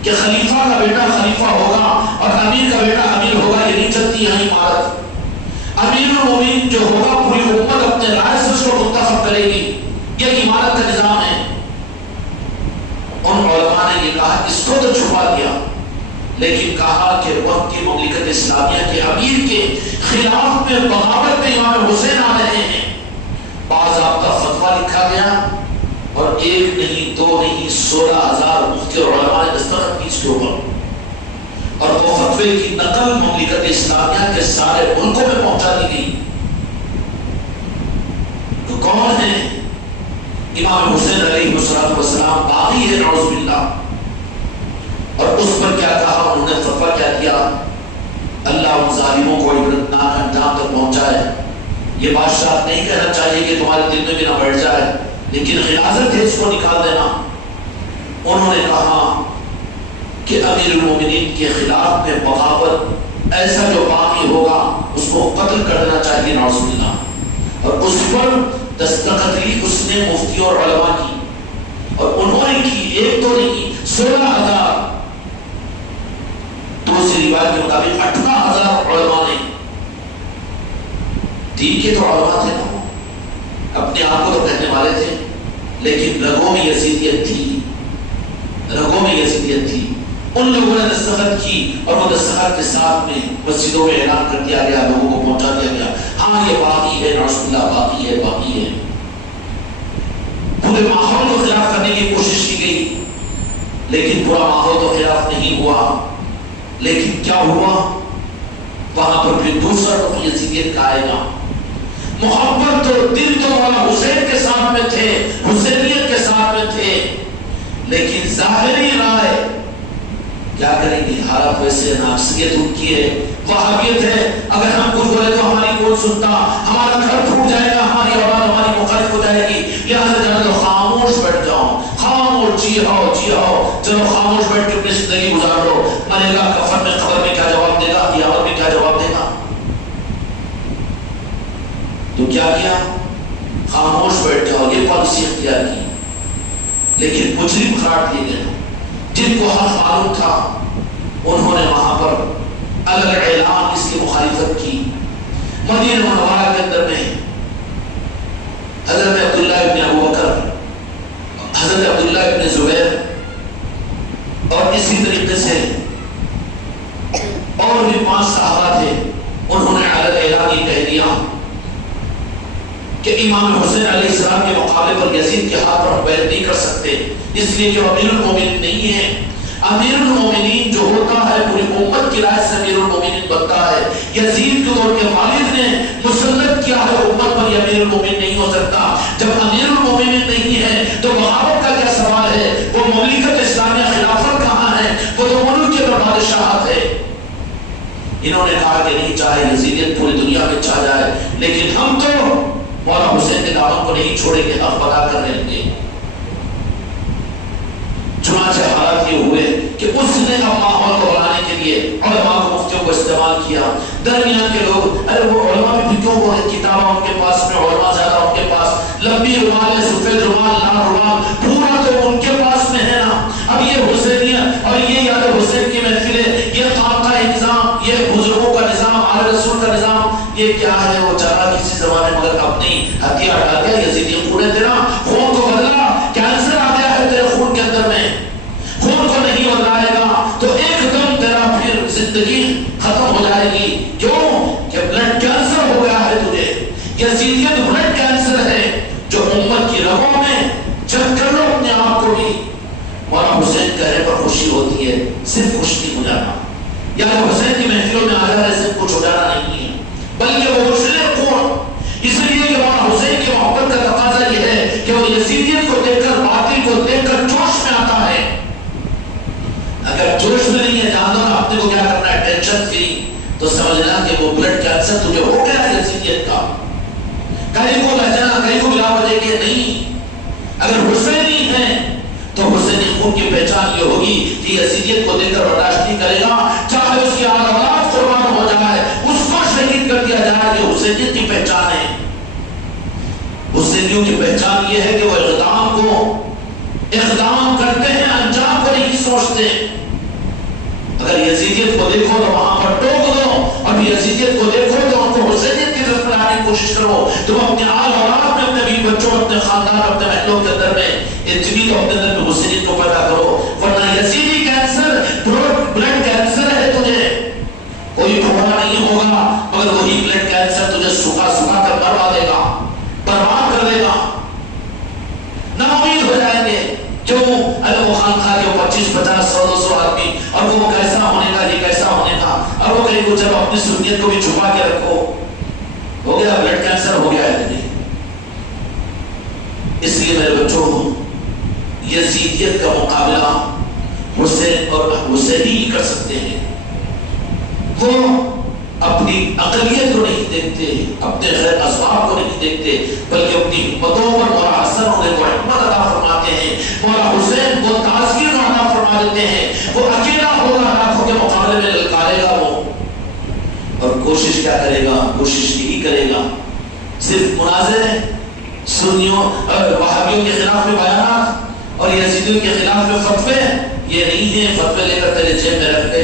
کہ خلیفہ کا بیٹا خلیفہ ہوگا اور امیر کا بیٹا امیر ہوگا، یہ نہیں چلتی یہاں عمارت۔ امیر المومنین جو ہوگا پوری امت اپنے رائے سے اس کو منتخب کرے گی، یہ عمارت کا نظام ہے۔ ان علماء نے یہ کہا اس کو تو چھپا دیا، لیکن کہا کہ وقت کی مملکت اسلامیہ کے امیر کے خلاف میں بغاوت میں امام حسین آ رہے ہیں۔ باضابطہ فتویٰ لکھا گیا اور 1 نہیں 2 نہیں 16,000 مفتی اور علماء نے دستخط کی اس کے اوپر، اور وہ فتوے کی نقل مملکت اسلامیہ کے سارے ملکوں میں پہنچا دی گئی۔ تو کون ہے؟ امام حسین علیہ السلام باغی ہے، نعوذ باللہ۔ اور اس پر کیا کہا انہوں نے؟ فتویٰ کیا دیا؟ اللہ ان ظالموں کو عبرتناک انجام تک پہنچائے۔ یہ بادشاہ نہیں کہنا چاہیے کہ تمہارے دل میں بھی نہ بڑھ جائے، لیکن غلاظت ہے اس کو نکال دینا۔ انہوں نے کہا کہ امیر المومنین کے خلاف میں بغاوت، ایسا جو باغی ہوگا اس کو قتل کر دینا چاہیے، نعوذ باللہ۔ اور اس پر دستخط لی اس نے مفتی اور علماء کی، اور انہوں نے کی 1 تو نہیں 16,000 روایت کے مطابق 18,000 علماء نے، دین کے تو علماء تھے نا، اپنے آپ کو تو کہنے والے تھے، لیکن رگوں میں یزیدیت تھی، رگوں میں یزیدیت تھی۔ ان لوگوں نے دستخط کی اور وہ دستخط کے ساتھ میں مسجدوں میں اعلان کر دیا گیا، لوگوں کو پہنچا دیا گیا، ہاں یہ باقی ہے، نعوذ باللہ باقی ہے، باقی ہے۔ پورے ماحول کو خلاف کرنے کی کوشش کی گئی، لیکن پورا ماحول تو خلاف نہیں ہوا۔ لیکن کیا ہوا؟ وہاں پر پھر دوسرا رخ یزیدیت کا آئے گا۔ محبت تو دل تو مولا حسین کے ساتھ میں تھے، حسینیت کے ساتھ میں تھے، لیکن ظاہری رائے کیا کریں گے؟ حالت ویسے ناقصیت ان کی ہے، وہابیت ہے، اگر ہم کچھ بولے تو ہماری کون سنتا، ہمارا گھر پھوٹ جائے گا، ہماری اولاد ہماری مخالف ہو جائے گی، لہٰذا جانا تو خاموش بیٹھ جاؤ، خاموش، جی ہو جی ہو، چلو خاموش بیٹھ کے اپنی زندگی گزار لو، مرے گا کفن میں قبر میں کیا جواب دے گا، قیامت میں کیا جواب دے گا؟ تو کیا کیا؟ خاموش بیٹھ جاؤ، یہ پالیسی اختیار کی۔ لیکن مجرم قرار دیے گئے جن کو حق معلوم تھا، انہوں نے وہاں پر الگ اعلان اس کی مخالفت کی۔ مدینہ منورہ کے اندر میں حضرت عبداللہ ابن ابو بکر، حضرت عبداللہ ابن زبیر اور اسی طریقے سے اور بھی 5 صحابہ تھے، انہوں نے الگ اعلان یہ کہہ دیا کہ امام حسین علیہ السلام کے مقابلے پر یزید کے ہاتھ پر ہم بیعت نہیں کر سکتے، اس لیے جو امیر المومنین نہیں ہے۔ امیر المومنین جو ہوتا ہے پوری امت کی رائے سے امیر المومنین بنتا ہے۔ یزید کو ان کے والد نے مسلط کیا ہے امت پر، یہ امیر المومنین نہیں ہو سکتا۔ جب امیر المومنین نہیں ہے تو بغاوت کا کیا سوال ہے؟ وہ مملکت اسلامیہ خلافت کہاں ہے؟ وہ تو ملک کے بادشاہت ہے۔ انہوں نے کہا کہ نہیں، چاہے یزیدیت پوری دنیا میں چھا جائے، لیکن ہم تو مولا حسین کے دامن کو نہیں چھوڑیں گے، حق ادا کر لیں گے۔ چنانچہ حالات یہ ہوئے کہ اس نے اب ماحول کو بنانے کے لیے علماء کو، مفتیوں کو استعمال کیا۔ درمیان کے لوگ، ارے وہ علماء بھی کیوں وہ کتابیں ان کے پاس میں، علماء زیادہ ان کے پاس، لمبی رومال، سفید رومال، لال رومال، پورا تو ان کے پاس میں ہے نا۔ اب یہ حسینیت اور یہ یاد حسین کی محفلیں، یہ خانقاہ کا نظام، یہ بزرگوں کا نظام، آل رسول کا نظام، یہ کیا ہے؟ وہ چلا کسی زمانے مگر اپنی ہتھیار ڈال گیا، یزیدی خون تیرا خون کو بدلا، کینسر آ گیا ہے تیرے خون کے اندر میں، خون کو نہیں بدلائے گا تو ایک دم تیرا پھر زندگی ختم ہو جائے گی۔ کیوں؟ کہ بلڈ کینسر ہو گیا ہے تجھے۔ یزیدیت بلڈ کینسر ہے جو امت کی رگوں میں، چیک کر لو اپنے آپ کو بھی۔ مولا حسین کہنے پر خوشی ہوتی ہے، صرف خوش نہیں ہو جانا، یا حسین کی محفلوں میں آ جانا صرف کچھ ہو جانا نہیں ہے، بلکہ وہ مشرق کون؟ اس لیے کہ مولا حسین کی محبت کا تقاضا یہ ہے کہ وہ یزیدیت کو دیکھ کر، باطل کو دیکھ کر جوش میں آتا ہے۔ اگر جوش میں نہیں ہے، جان دو نا اپنے کو کیا کرنا ہے، ٹینشن فری، تو سمجھنا کہ وہ بلڈ کینسر تجھے ہو گیا ہے یزیدیت کا۔ کہیں کو لہجنا، کہیں کو بلا بجے کہ نہیں، اگر حسینی ہے تو حسینی خون کی پہچان یہ ہوگی کہ یزیدیت کو دیکھ کر برداشت نہیں کرے گا، چاہے اس کی اولاد قربان ہو جائے، اس کو شہید کر دیا جائے، کہ حسینیت کی پہچان ہے۔ حسینیوں کی پہچان یہ ہے کہ وہ اقدام کرتے ہیں، انجام کو نہیں سوچتے۔ اگر یزیدیت کو دیکھو تو وہاں پر ٹوک دو، اور یزیدیت کو دیکھو تو ان کو حسینیت کی طرف لانے کی کوشش کرو۔ تم اپنے آل اولاد میں، اپنے بیوی بچوں، اپنے خاندان، اپنے محلوں کے اندر میں اتنی تو اپنے اندر میں حسینیت کو پیدا کرو، ورنہ یزیدی کینسر، بلڈ کینسر ہے تجھے، کوئی پھوڑا نہیں ہوگا، مگر وہی بلڈ کینسر تجھے سکھا سکھا کر برباد دے گا، برباد کر دے گا۔ ناامید ہو جائیں گے، کیوں؟ ارے وہ خانقاہ کے 25، 50، 100، 200 آدمی، اور وہ کیسا ہونے کا، یہ کیسا ہونے کا، اور وہ کہیں کو چلو اپنی سنیت کو بھی چھپا کے رکھو، ہو گیا بلڈ کینسر ہو گیا ہے۔ اس لیے میرے بچوں، یزیدیت کا مقابلہ حسین اور حسینی ہی کر سکتے ہیں۔ وہ اپنی اقلیت کو نہیں دیکھتے، اپنے غیر اسباب کو نہیں دیکھتے، بلکہ اپنی ہمتوں پر مولا حسن انہیں کو حکمت عطا فرماتے ہیں، مولا حسین کو تازگی عطا فرما دیتے ہیں۔ وہ اکیلا ہوگا، لاکھوں کے مقابلے میں للکارے گا وہ، اور کوشش کیا کرے گا؟ کوشش یہی کرے گا، صرف مناظرے، سنیوں اور وہابیوں کے خلاف میں بیانات اور یزیدیوں کے خلاف میں فتوے، یہ نہیں ہے فتوے لے کر تیرے جیب میں رکھ دے،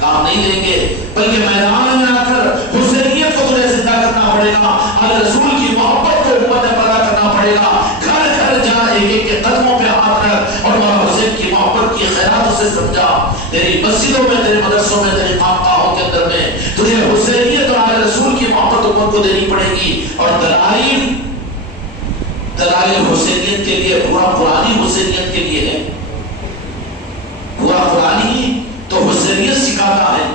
کام نہیں دیں گے، بلکہ میدان میں آ کر حسینیت کو تمہیں زندہ کرنا پڑے گا، اللہ رسول کی محبت کو امت میں پیدا کرنا پڑے گا، گھر گھر جا ایک ایک کے قدموں پہ ہاتھ رکھ اور مولا حسین کی محبت کی خیراتوں سے سمجھا، تیری مسجدوں میں، تیرے مدرسوں میں، تیری خانقاہوں کے اندر میں تجھے حسینیت اور اللہ رسول کی محبت امت کو دینی پڑے گی۔ اور دلائل حسینیت کے لیے پورا قرآنی حسینیت کے لیے ہے، پورا قرآنی تو حسینیت سکھاتا ہے۔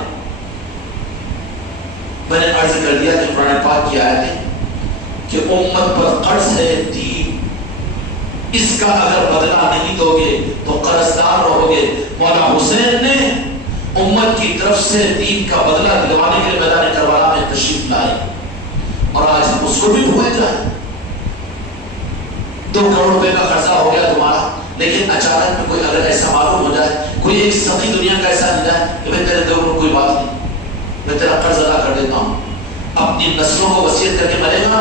میں نے عرض کر دیا کہ قرآن پاک کی آیت ہے کہ امت پر قرض ہے دین، اس کا اگر بدلہ نہیں دو گے تو قرض دار رہو گے۔ مولا حسین نے امت کی طرف سے دین کا بدلہ دلوانے کے لیے میدان کربلا میں تشریف لائے، اور آج ہم اس کو بھی بھول جائیں۔ 2 کروڑ روپے کا قرضہ ہو گیا تمہارا، لیکن اچانک میں کوئی اگر ایسا معلوم ہو جائے، کوئی ایک سخی دنیا کا ایسا نہیں جائے کہ میں تیرے 2 کروڑ کوئی بات نہیں، میں تیرا قرض ادا کر دیتا ہوں، اپنی نسلوں کو وصیت کر کے مرے گا،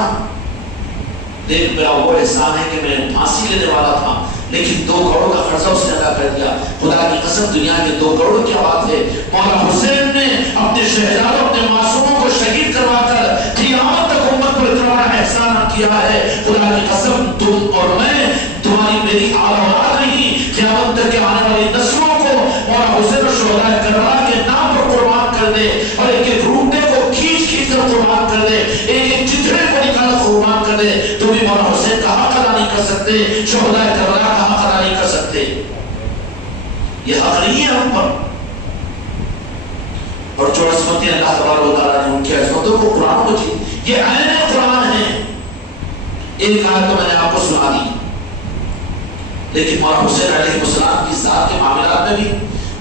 دیکھ میرا وہ احسان ہے کہ میں پھانسی لینے والا تھا لیکن 2 کروڑ کا قرضہ اس نے ادا کر دیا، خدا کی قسم دنیا کے 2 کروڑ کیا بات ہے۔ مولا حسین نے اپنے شہزادوں، اپنے معصوموں کو شہید کروا کر قیامت تک امت پر اتنا بڑا احسان کیا ہے، خدا کی قسم تم اور میں، تمہاری میری اولاد نہیں، قیامت تک کے آنے والی نسلوں کو مولا حسین اور شہداء کربلا کے نام پر قربان کر دے، اور ایک ایک روٹے کو کھینچ کھینچ کر قربان کر دے، ایک ایک چترے کو نکال قربان کر دے، تو بھی مولا حسین کا حق ادا نہیں کر سکتے، شہداء کربلا کا حق ادا نہیں کر سکتے۔ یہ حق نہیں ہے ہم پر۔ اور جو عصمتیں اللہ تبارک و تعالیٰ نے ان کی عصمتوں کو قرآن مجید، یہ عین قرآن ہے۔ ایک آیت تو میں نے آپ کو سنا دی، لیکن مولا حسین علیہ السلام کی ذات کے معاملات میں بھی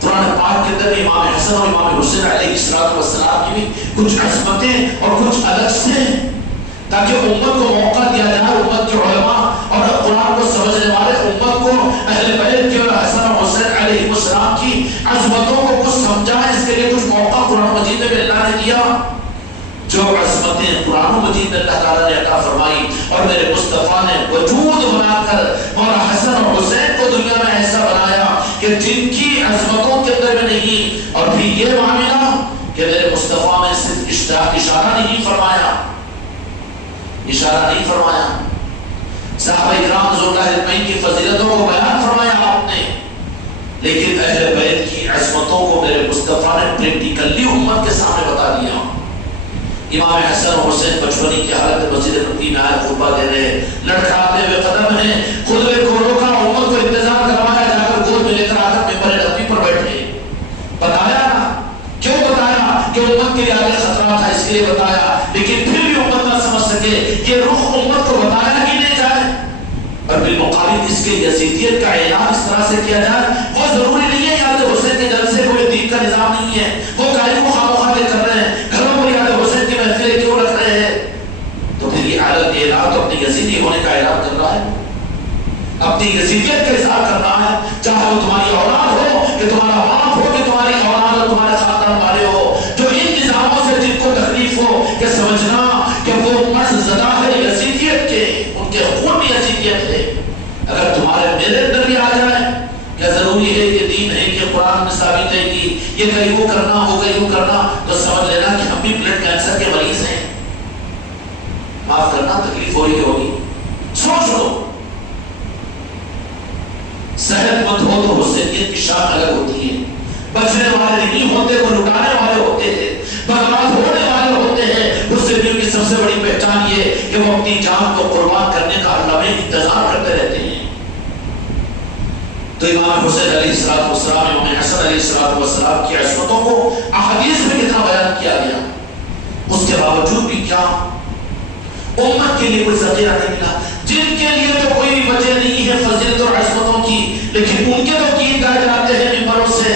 قرآن پاک کے اندر امام حسن اور امام حسین علیہ السلام کی بھی کچھ عصمتیں اور کچھ الگ سے، تاکہ امت کو موقع دیا جائے، امت کے علماء اور قرآن کو سمجھنے والے امت کو اہل بیت کے اور حسن اور حسین علیہ السلام کی عظمتوں کو کچھ سمجھائیں، اس کے لیے کچھ موقع قرآن مجید میں بھی اللہ نے دیا۔ جو عظمتیں قرآن مجید میں اللہ تعالیٰ نے عطا فرمائی اور میرے مصطفیٰ نے وجود بنا کر مولا حسن اور حسین کو دنیا میں ایسا بنایا کہ جن کی عظمتوں کے اندر میں نہیں، اور پھر یہ معاملہ کہ میرے مصطفیٰ نے صرف اشارہ نہیں فرمایا، اشارہ نہیں فرمایا، صحابہ کرام رضی اللہ اجمعین کی فضیلتوں کو بیان فرمایا آپ نے، لیکن اہل بیت کی عظمتوں کو میرے مصطفیٰ نے پریکٹیکلی امت کے سامنے بتا دیا۔ امام حسن اور حسین بچپنی کی حالت میں مسجد نبوی میں آئے، خطبہ دے رہے ہیں، لڑکھڑاتے ہوئے قدم ہیں، خطبے کو روکا، امت کو انتظار کروایا، جا کر گود میں لے کر آ کر ممبر نبوی پر بیٹھے۔ بتایا نا، کیوں بتایا؟ کہ امت کے لیے آگے خطرہ تھا، اس کے لیے بتایا، لیکن پھر بھی امت نہ سمجھ سکے، یہ رخ امت کو بتایا ہی نہیں جائے، اور بالمقابل اس کے یزیدیت کا اعلان اس طرح سے کیا جائے، وہ ضروری نہیں ہے یاد حسین کے جلسے کوئی دین کا نظام نہیں ہے، وہ قائم کو خاموخواہ کر رہے ہیں، گھروں کو یاد حسین کی محفلیں کیوں رکھ رہے ہیں؟ تو پھر یہ اعلان تو اپنی یزیدی ہونے کا اعلان کر رہا ہے، اپنی یزیدیت کا اظہار کر رہا ہے، چاہے وہ تمہاری اولاد ہو، کہ تمہارا باپ ہو، کہ تمہاری اولاد اور تمہارے خاندان والے ہو، جو ان نظاموں سے جن کو تکلیف ہو، کہ سمجھنا کہ وہ مرض زدہ ہے یزیدیت کے، ان کے خون بھی یزیدیت ہے۔ اگر تمہارے میرے اندر بھی آ جائے، کیا ضروری ہے کہ دین ہے کہ قرآن میں ثابت ہے کہ یہ کہیں کو کرنا ہوگا، یوں کرنا، تو سمجھ لینا کہ ہم بھی بلڈ کینسر کے مریض ہیں، معاف کرنا، تکلیف ہو رہی ہوگی، سوچ لو۔ صحت مند ہو تو حسینیت کی شان الگ ہوتی ہے، بچنے والے نہیں ہوتے، وہ لٹانے والے ہوتے ہیں، برباد ہونے والے ہوتے ہیں۔ حسینیت کی سب سے بڑی پہچان یہ کہ وہ اپنی جان کو قربان کرنے کا ہر لمحے انتظار کرتے رہتے ہیں۔ تو امام حسین علیہ السلام، امام حسن علیہ السلام کی عصمتوں کو احادیث میں کتنا بیان کیا گیا، اس کے باوجود بھی کیا امت کے لیے کوئی ذخیرہ نہیں ملا، جن کے لیے تو کوئی وجہ نہیں ہے فضیلت اور عصمتوں کی، لیکن ان کے تو گیت گائے جاتے ہیں ممبروں سے،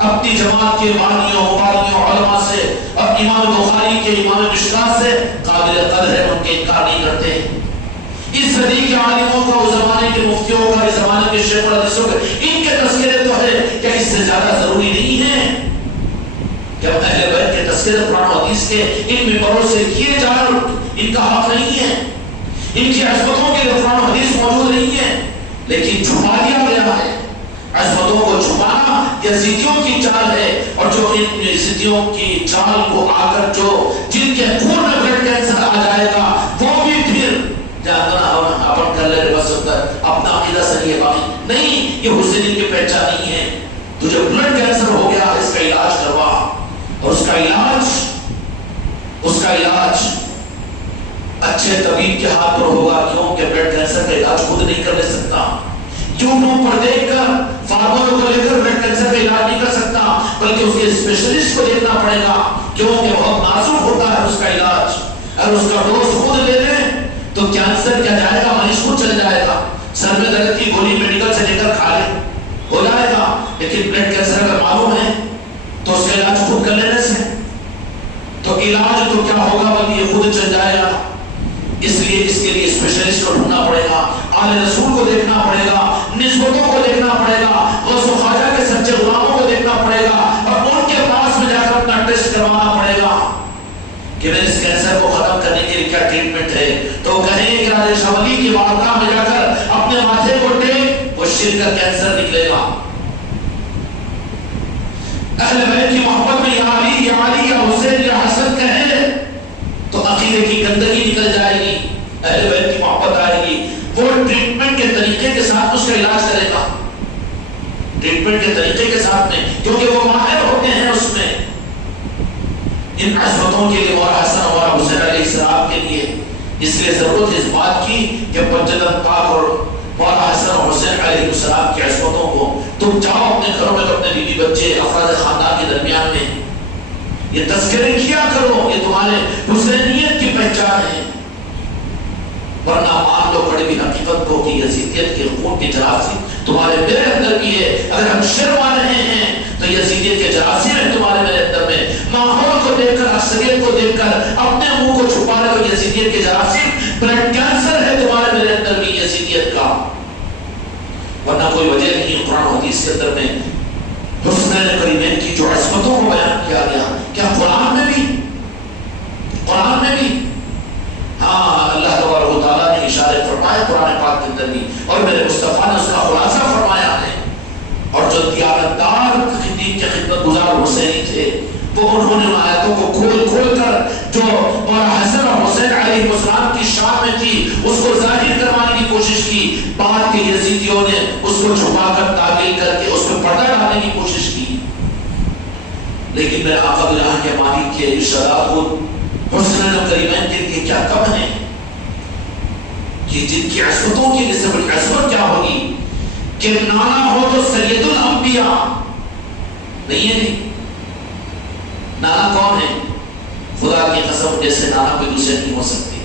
اپنی جماعت کے بانیوں، مبالیوں، علماء سے، اور امام بخاری کے، امام مشکات سے قابل قدر ہے، ان کے انکار نہیں کرتے۔ اس صدی کے عالموں کا، اس زمانے کے مفتیوں کا، اس زمانے کے شیخ الحدیثوں کا، ان کے تذکرے تو ہے، کیا اس سے زیادہ ضروری نہیں ہے کہ اہل بیت کے تذکرے قرآن و حدیث کے ان ممبروں سے کیے جائیں؟ ان کا حق نہیں ہے، ان کی عصمتوں کے قرآن و حدیث موجود نہیں ہے، لیکن چھپا دیا گیا ہے، عصمتوں کو چھپانا یزیدیوں کی چال ہے، اور جو ان یزیدیوں کی چال کو آ کر جو جن کے خون میں بلڈ کینسر آ جائے گا وہ بھی پھر جاننا اپن کر لے بس اپنا عقیدہ صحیح ہے باقی نہیں، یہ حسین کی پہچان نہیں ہے. تجھے بلڈ کینسر ہو گیا، اس کا علاج کروا، اور اس کا علاج اچھے طبیب کے ہاتھ پر ہوگا. کیوں کہ بلڈ کینسر کا علاج خود نہیں کر لے سکتا، یوٹیوب پر دیکھ کر فارمولوں کو لے کر بلڈ کینسر کا علاج نہیں کر سکتا، بلکہ اس کے اسپیشلسٹ کو دیکھنا پڑے گا. کیونکہ بہت نازک ہوتا ہے اس کا علاج. اگر اس کا ڈوز خود لے لیں تو کینسر کیا جائے گا، مریض کو چل جائے گا. سر میں درد کی گولی میڈیکل سے لے کر کھا لے ہو جائے گا، لیکن بلڈ کینسر اگر معلوم ہے تو اس کا علاج خود کر لینے سے تو علاج تو کیا ہوگا بلکہ یہ خود چل جائے گا. اس لیے اس کے لیے اسپیشلسٹ کو ڈھونڈنا پڑے گا، آل رسول کو دیکھنا پڑے گا، نسبتوں کو دیکھنا پڑے گا، غوث و خواجہ کے سچے غلاموں کو دیکھنا پڑے گا، اور ان کے پاس میں جا کر اپنا ٹیسٹ کروانا پڑے گا کہ میں اس کینسر کو ختم کرنے کے لیے کیا ٹریٹمنٹ ہے. تو کہیں کہ راجہ شاہ ولی کی بارگاہ میں جا کر اپنے ماتھے کو ٹیک، وہ شرک کا کینسر نکلے گا. اہل بیت کی محبت میں یا علی یا علی یا حسین یا حسن کہے تو عقیدے کی گندگی نکل جائے گی، اہل بیت کی محبت آئے گی. وہ ٹریٹمنٹ کے طریقے کے ساتھ اس کا علاج کرے گا، ٹریٹمنٹ کے طریقے کے ساتھ میں، کیونکہ وہ ماہر ہوتے ہیں اس میں. ان عصمتوں کے لیے مولا حسن اور حسین علیہ السلام کے لیے اس لیے ضرورت ہے اس بات کی کہ پنجتن پاک اور مولا حسن اور حسین علیہ السلام کی عصمتوں کو تم جاؤ اپنے گھروں میں، اپنے بیوی بچے افراد خاندان کے درمیان میں یہ تذکرے کیا کرو، یہ تمہارے حسینیت کی پہچان ہے. ورنہ مان لو بڑی بھی حقیقت کو کہ یزیدیت کے خون کی جراثیم تمہارے میرے اندر بھی ہے. اگر ہم شرما رہے ہیں تو یزیدیت کے جراثیم ہے تمہارے میرے اندر میں. ماحول کو دیکھ کر، اکثریت کو دیکھ کر اپنے منہ کو چھپا رہے ہو یزیدیت کے جراثیم. بلڈ کینسر ہے تمہارے میرے اندر بھی یزیدیت کا، ورنہ کوئی وجہ نہیں. قرآن حدیث کے اندر میں حسنین کریمین کی جو عصمتوں کو بیان کیا گیا، کیا قرآن میں بھی ہاں اللہ تبارک و تعالیٰ نے اشارے فرمائے قرآن پاک کے اندر بھی، اور میرے مصطفیٰ نے اس کا خلاصہ فرمایا ہے. اور جو دیانتدار دین کے خدمت گزار حسینی تھے وہ انہوں نے آیتوں کو کھول کر جو مولا حسن اور حسین علیہ السلام کی شان میں تھی اس کو ظاہر کروانے کی کوشش کی. بعد کے یزیدیوں نے اس کو چھپا کر تعبیر کر کے اس پہ پردہ ڈالنے کی کوشش کی. لیکن میرے آقا الہی کے مالک کے ارشادات کو حسنین کریمین کے لیے کیا کم ہے کہ جن کی عصمتوں کی جس سے بڑی عصمت کیا ہوگی کہ نانا ہو تو سید الانبیاء نہیں ہے. نہیں، نانا کون ہے؟ خدا کی قسم جیسے نانا کوئی دوسرے نہیں ہو سکتی.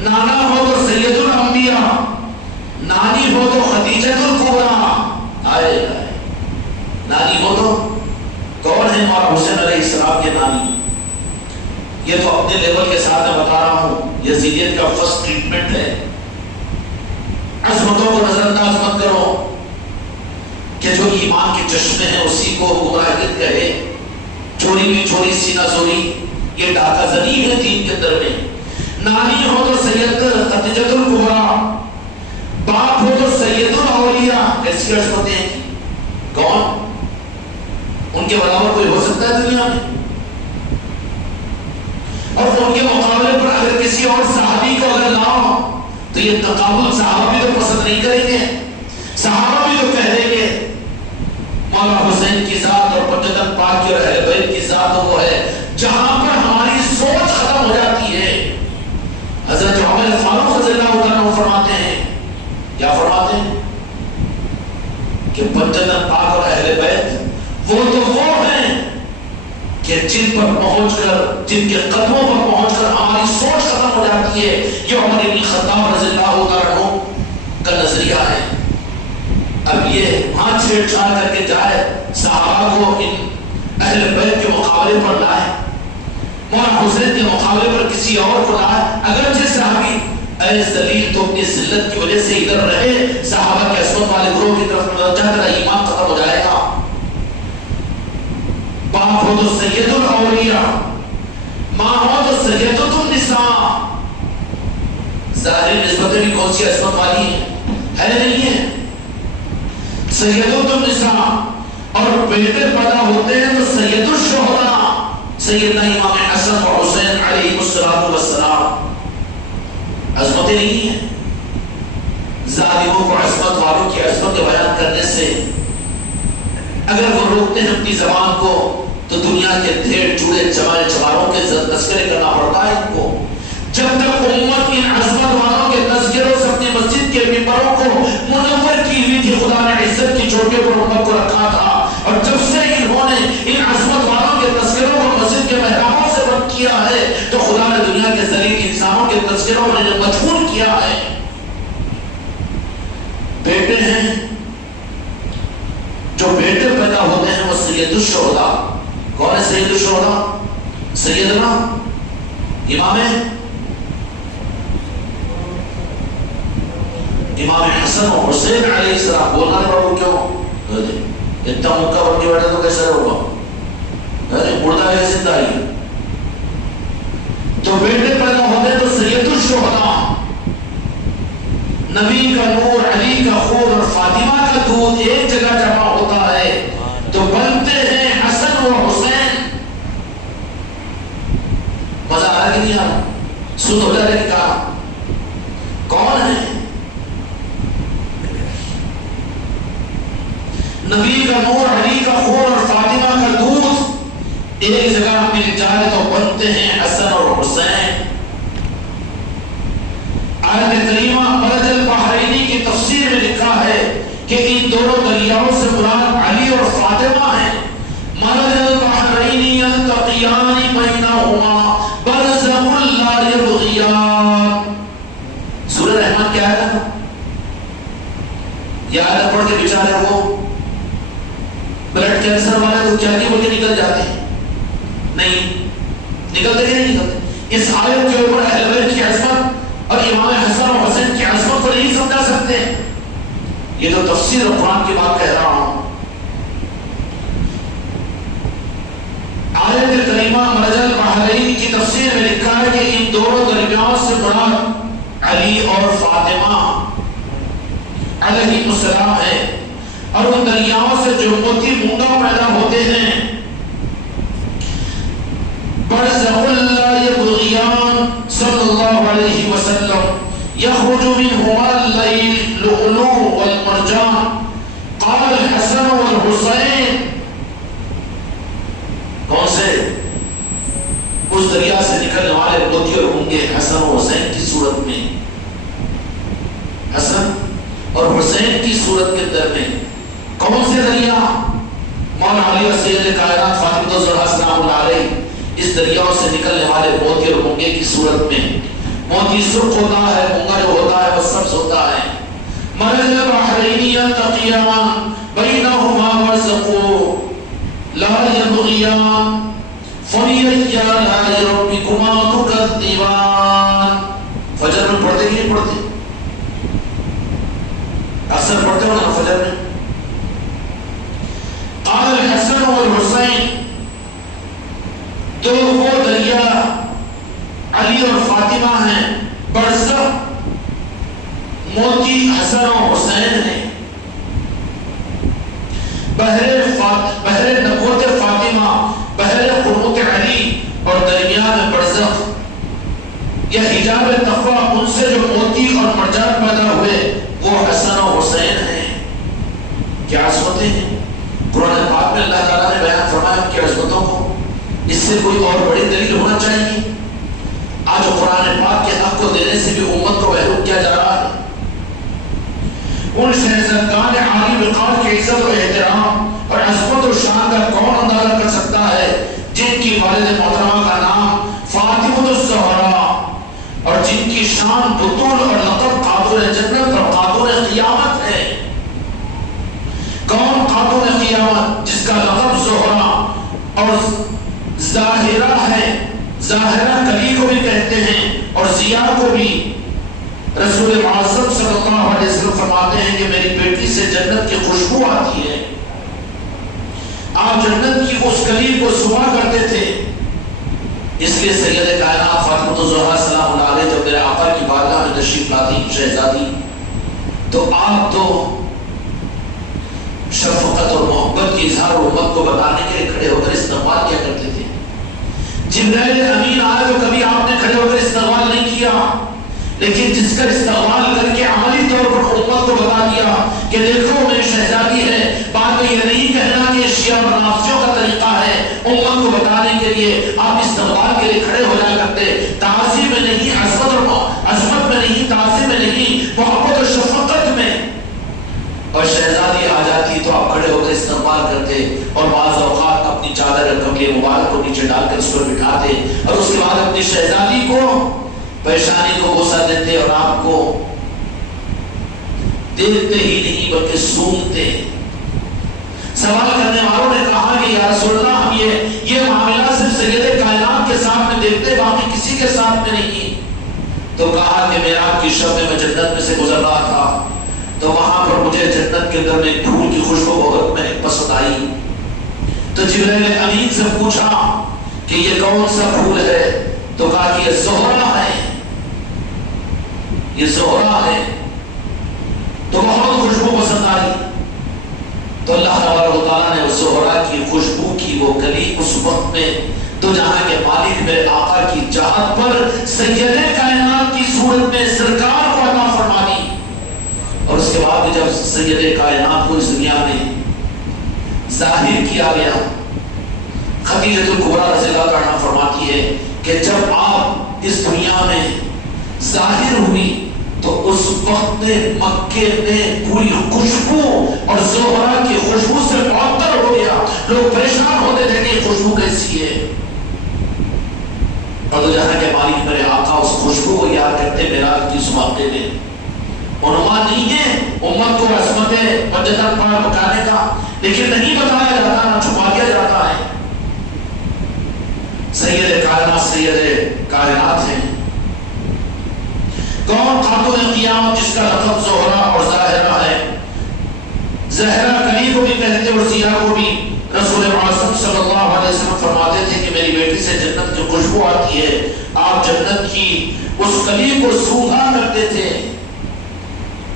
نانا ہو تو سید الانبیاء، نانی ہو تو خدیجہ الکبریٰ. آئے نانی ہو تو کون ہے؟ مولا حسین علیہ السلام کے نانی. یہ تو اپنے لیول کے ساتھ میں بتا رہا ہوں، یزیدیت کا فرسٹ ٹریٹمنٹ ہے. عظمتوں کو نظر انداز مت کرو کہ جو ایمان کے چشمے ہیں اسی کو گمراہیت کہے. چوری بھی چوری، سینہ زوری، یہ ڈاکہ زنی ہے دین کے اندر میں. نانی ہو تو سید خدیجہ الکبریٰ، باپ ہو تو سید الاولیاء. ایسی عصمتیں ہیں کون؟ ان کے برابر کوئی ہو سکتا ہے دنیا میں؟ اور ان کے مقابلے پر اگر کسی اور صحابی کو اگر لاؤ تو یہ تقابل صحابہ بھی تو پسند نہیں کریں گے. صحابہ بھی تو کہہ دیں گے مولا حسین کی ذات اور پنجتن پاک کی اور اہل بیت کی ذات وہ ہے جہاں پر ہماری سوچ ختم ہو جاتی ہے. حضرت عمر فاروق رضی اللہ عنہ فرماتے ہیں، کیا فرماتے ہیں کہ پنجتن پاک اور اہل بیت وہ ہیں کہ جن پر پہنچ کر، جن کے قدموں پر پہنچ کر ہماری سوچ ختم ہو جاتی ہے. یہ عمر بن خطاب رضی اللہ عنہ کا نظریہ ہے. اب یہ ہاتھ چھیڑ چھاڑ کر کے جائے صحابہ کو ان اہل بیت کے مقابلے پر لائے، مولا حسین کے مقابلے پر کسی اور کو لائے. اگرچہ صحابی اے ذلیل تو اپنی ذلت کی وجہ سے ادھر رہے، صحابہ کے عصمت والے گروہ کی طرف متوجہ تیرا ایمان ختم ہو جائے گا. باپ ہو تو سید الاولیاء، ماں ہو تو سید النساء. ظاہری نسبتیں بھی کون سی عصمت والی ہیں؟ ہے نہیں ہے. سید النساء، اور بیٹے پیدا ہوتے ہیں تو سید الشہداء سیدنا امام حسن و حسین علیہ السلام. عظمتیں نہیں ہیں. ظالموں کو عصمت والوں کی عصمت بیان کرنے سے اگر وہ روکتے ہیں اپنی زبان کو تو دنیا کے ڈھیر چوڑے چمارے چماروں کے تذکرے کرنا پڑتا ہے ان کو. جب تک امت ان عظمت والوں کے تذکروں سے اپنی مسجد کے ممبروں کو منور کی ہوئی تھی، خدا نے عزت کی چوٹی پر امت کو رکھا تھا. اور جب سے انہوں نے ان عظمت والوں کے تذکروں کو مسجد کے محرابوں سے بند کیا ہے تو خدا نے دنیا کے ذلیل انسانوں کے تذکروں میں مجبور کیا ہے. بیٹے ہیں جو بیٹے پیدا ہوتے ہیں وہ سید الشہداء. کون ہے سید الشہداء؟ سیدنا امام حسن و حسین علیہ السلام. بولنا نہیں پڑو کیوں؟ اتنا مکہ بن کے بیٹھے تو کیسے ہوگا؟ مردہ ہے زندہ ہی. تو بیٹے پیدا ہوتے ہیں تو سید الشہداء، نبی کا نور، علی کا خون اور فاطمہ کا دودھ ایک جگہ جمع ہوتا ہے تو بنتے ہیں حسن و حسین. مزہ آ رہا کہ نہیں آ رہا؟ سن ہو جائے کہ کہا کون ہے؟ نبی کا نور، علی کا خون اور فاطمہ کا دودھ ایک جگہ مل جائے تو بنتے ہیں حسن اور حسین. آیت کریمہ مرج البحرینی کی تفسیر میں لکھا ہے کہ ان دونوں دریاؤں سے مراد علی اور فاطمہ ہیں. مرج البحرین یلتقیان بینہما برزخ لا یبغیان. سورہ رحمان کیا ہے؟ یہ آیت پڑھ کے بیچارے وہ بلڈ کینسر والے تو کیا نہیں بول کے نکل جاتے ہیں؟ نہیں نکلتے کہ نہیں نکلتے. اس آیت کے اوپر اہل بیت کی عظمت اور امام حسن و حسین کی عظمت کو نہیں سمجھا سکتے. یہ تو تفسیر قرآن کی بات کہہ رہا ہوں. آیت کریمہ مرج البحرین کی تفسیر میں لکھا ہے کہ ان دونوں درمیان سے مراد علی اور فاطمہ علیہ السلام ہے. اور ان دریاؤں سے جو موتی مونگا پیدا ہوتے ہیں برزخ لا یبغیان صلی اللہ علیہ وسلم یخرج منہما اللیل لؤلؤ والمرجان. قال الحسن والحسین. کون سے؟ اس دریا سے نکلنے والے موتی اور مونگے حسن و حسین کی صورت میں، حسن اور حسین کی صورت کے اندر میں. کون سے دریا؟ مولا علی و سید کائنات فاطمہ الزہرا سلام اللہ علیہ اس دریاؤں سے نکلنے والے موتی اور مونگے کی صورت میں. موتی سرخ ہوتا ہے، مونگا جو ہوتا ہے وہ سبز ہوتا ہے. مرج البحرین یلتقیان بینہما برزخ لا یبغیان فبأی آلاء ربکما تکذبان. فجر میں پڑھتے کہ نہیں پڑھتے؟ اکثر پڑھتے ہو نا فجر میں. قال الحسن والحسین. تو وہ دریا علی اور فاطمہ ہیں، برزخ موتی حسن و حسین ہیں. بحر نبوت فاطمہ، بحر قنوت علی اور درمیان میں برزخ یا حجاب تقوی، ان سے جو موتی اور مرجان پیدا ہوئے وہ حسن و حسین ہیں. کیا عظمتیں ہیں! قرآن پاک میں اللہ تعالیٰ نے بیان فرمایا کہ عظمتوں کو اس سے کوئی اور بڑی دلیل ہونا چاہیے. آج قرآن پاک کے حق کو دینے سے بھی امت کو محروم کیا جا رہا ہے. ان شہزادگان عالی وقار کی عزت و احترام اور عظمت و شان کا کون اندازہ کر سکتا ہے جن کی والد محترمہ کا نام فاطمہ الزہرا اور جن کی شان بطول اور لقب خاتون جنت اور خاتون قیامت ہے. کون خاتون قیامت جس کا لقب زہرا اور ظاہرہ ہے؟ ظاہرہ کلی کو بھی کہتے ہیں اور ضیاء کو بھی. رسول معظم صلی اللہ علیہ وسلم فرماتے ہیں کہ میری بیٹی سے جنت کی خوشبو آتی ہے. آپ جنت کی اس کلی کو صبح کرتے تھے. اس لیے سید کائنات فاطمہ الزہرا سلام اللہ علیہ جب میرے آقا کی بارگاہ میں تشریف لاتی شہزادی تو آپ تو شفقت اور محبت کی اظہار امت کو بتانے کے لیے کھڑے ہو کر استقبال کیا کرتے تھے. جبرائیل امین آئے تو کبھی آپ نے کھڑے ہو کر استقبال نہیں کیا، لیکن جس کا استقبال کر کے عملی طور پر امت کو بتا دیا کہ دیکھو میری شہزادی ہے. بعد میں یہ نہیں کہنا کہ شیعہ اور نافذیوں کا طریقہ ہے، امت کو بتانے کے لیے آپ استقبال کے لیے کھڑے ہو جایا کرتے. تعظیم میں نہیں، عظمت میں نہیں، تعظیم میں نہیں، محبت اور شفقت میں. اور شہزادی آ جاتی تو آپ کھڑے ہو کر استقبال کرتے، اور بعض اوقات اپنی چادر کملی مبارک کو نیچے ڈال کر اس پر بٹھاتے، اور اس کے بعد اپنی شہزادی کو پیشانی کو بوسہ دیتے، اور آپ کو دیکھتے ہی نہیں بلکہ سونگتے. سوال کرنے والوں نے کہا کہ یا رسول اللہ ہم یہ معاملہ صرف سید کائنات کے ساتھ میں دیکھتے، باقی کسی کے ساتھ میں نہیں. تو کہا کہ معراج کی شب میں جنت میں سے گزر رہا تھا تو وہاں پر مجھے جنت کے اندر میں پھول کی خوشبو بہت میں پسند آئی. تو جبرائیل امین سے پوچھا کہ یہ کون سا پھول ہے؟ تو کہا کہ یہ زہرہ ہے، یہ زہرہ ہے. تو بہت خوشبو پسند آئی. تو اللہ تبارک و تعالیٰ نے اس زہرہ کی خوشبو کی وہ کلی اس وقت میں تو جہاں کے مالک میرے آقا کی چاہت پر سید کائنات کی صورت میں سرکار کو عطا فرما دی. اور اس کے بعد جب سید کائنات کو اس دنیا میں ظاہر کیا گیا، خدیجہ الکبریٰ رضی اللہ عنہا فرماتی ہے کہ جب آپ اس دنیا میں ظاہر ہوئی تو اس وقت مکے میں پوری خوشبو اور زہرہ کی خوشبو سے معطر ہو گیا. لوگ پریشان ہوتے تھے کہ خوشبو کیسی ہے. اور جہاں کے مالک میرے آقا اس خوشبو کو یاد کرتے معراج کی اس واقعے میں. عنوان نہیں ہے امت کو عظمت پنجتن پر بتانے کا، لیکن نہیں بتایا جاتا، نہ چھپا دیا جاتا ہے. سید کائنات ہیں. کون خاتون قیامت جس کا لقب زہرہ اور ظاہرہ ہے؟ زہرہ کلی کو بھی کہتے اور زیرہ کو بھی. رسول معصوم صلی اللہ علیہ وسلم فرماتے تھے کہ میری بیٹی سے جنت کی خوشبو آتی ہے. آپ جنت کی اس کلی کو سونگھا کرتے تھے،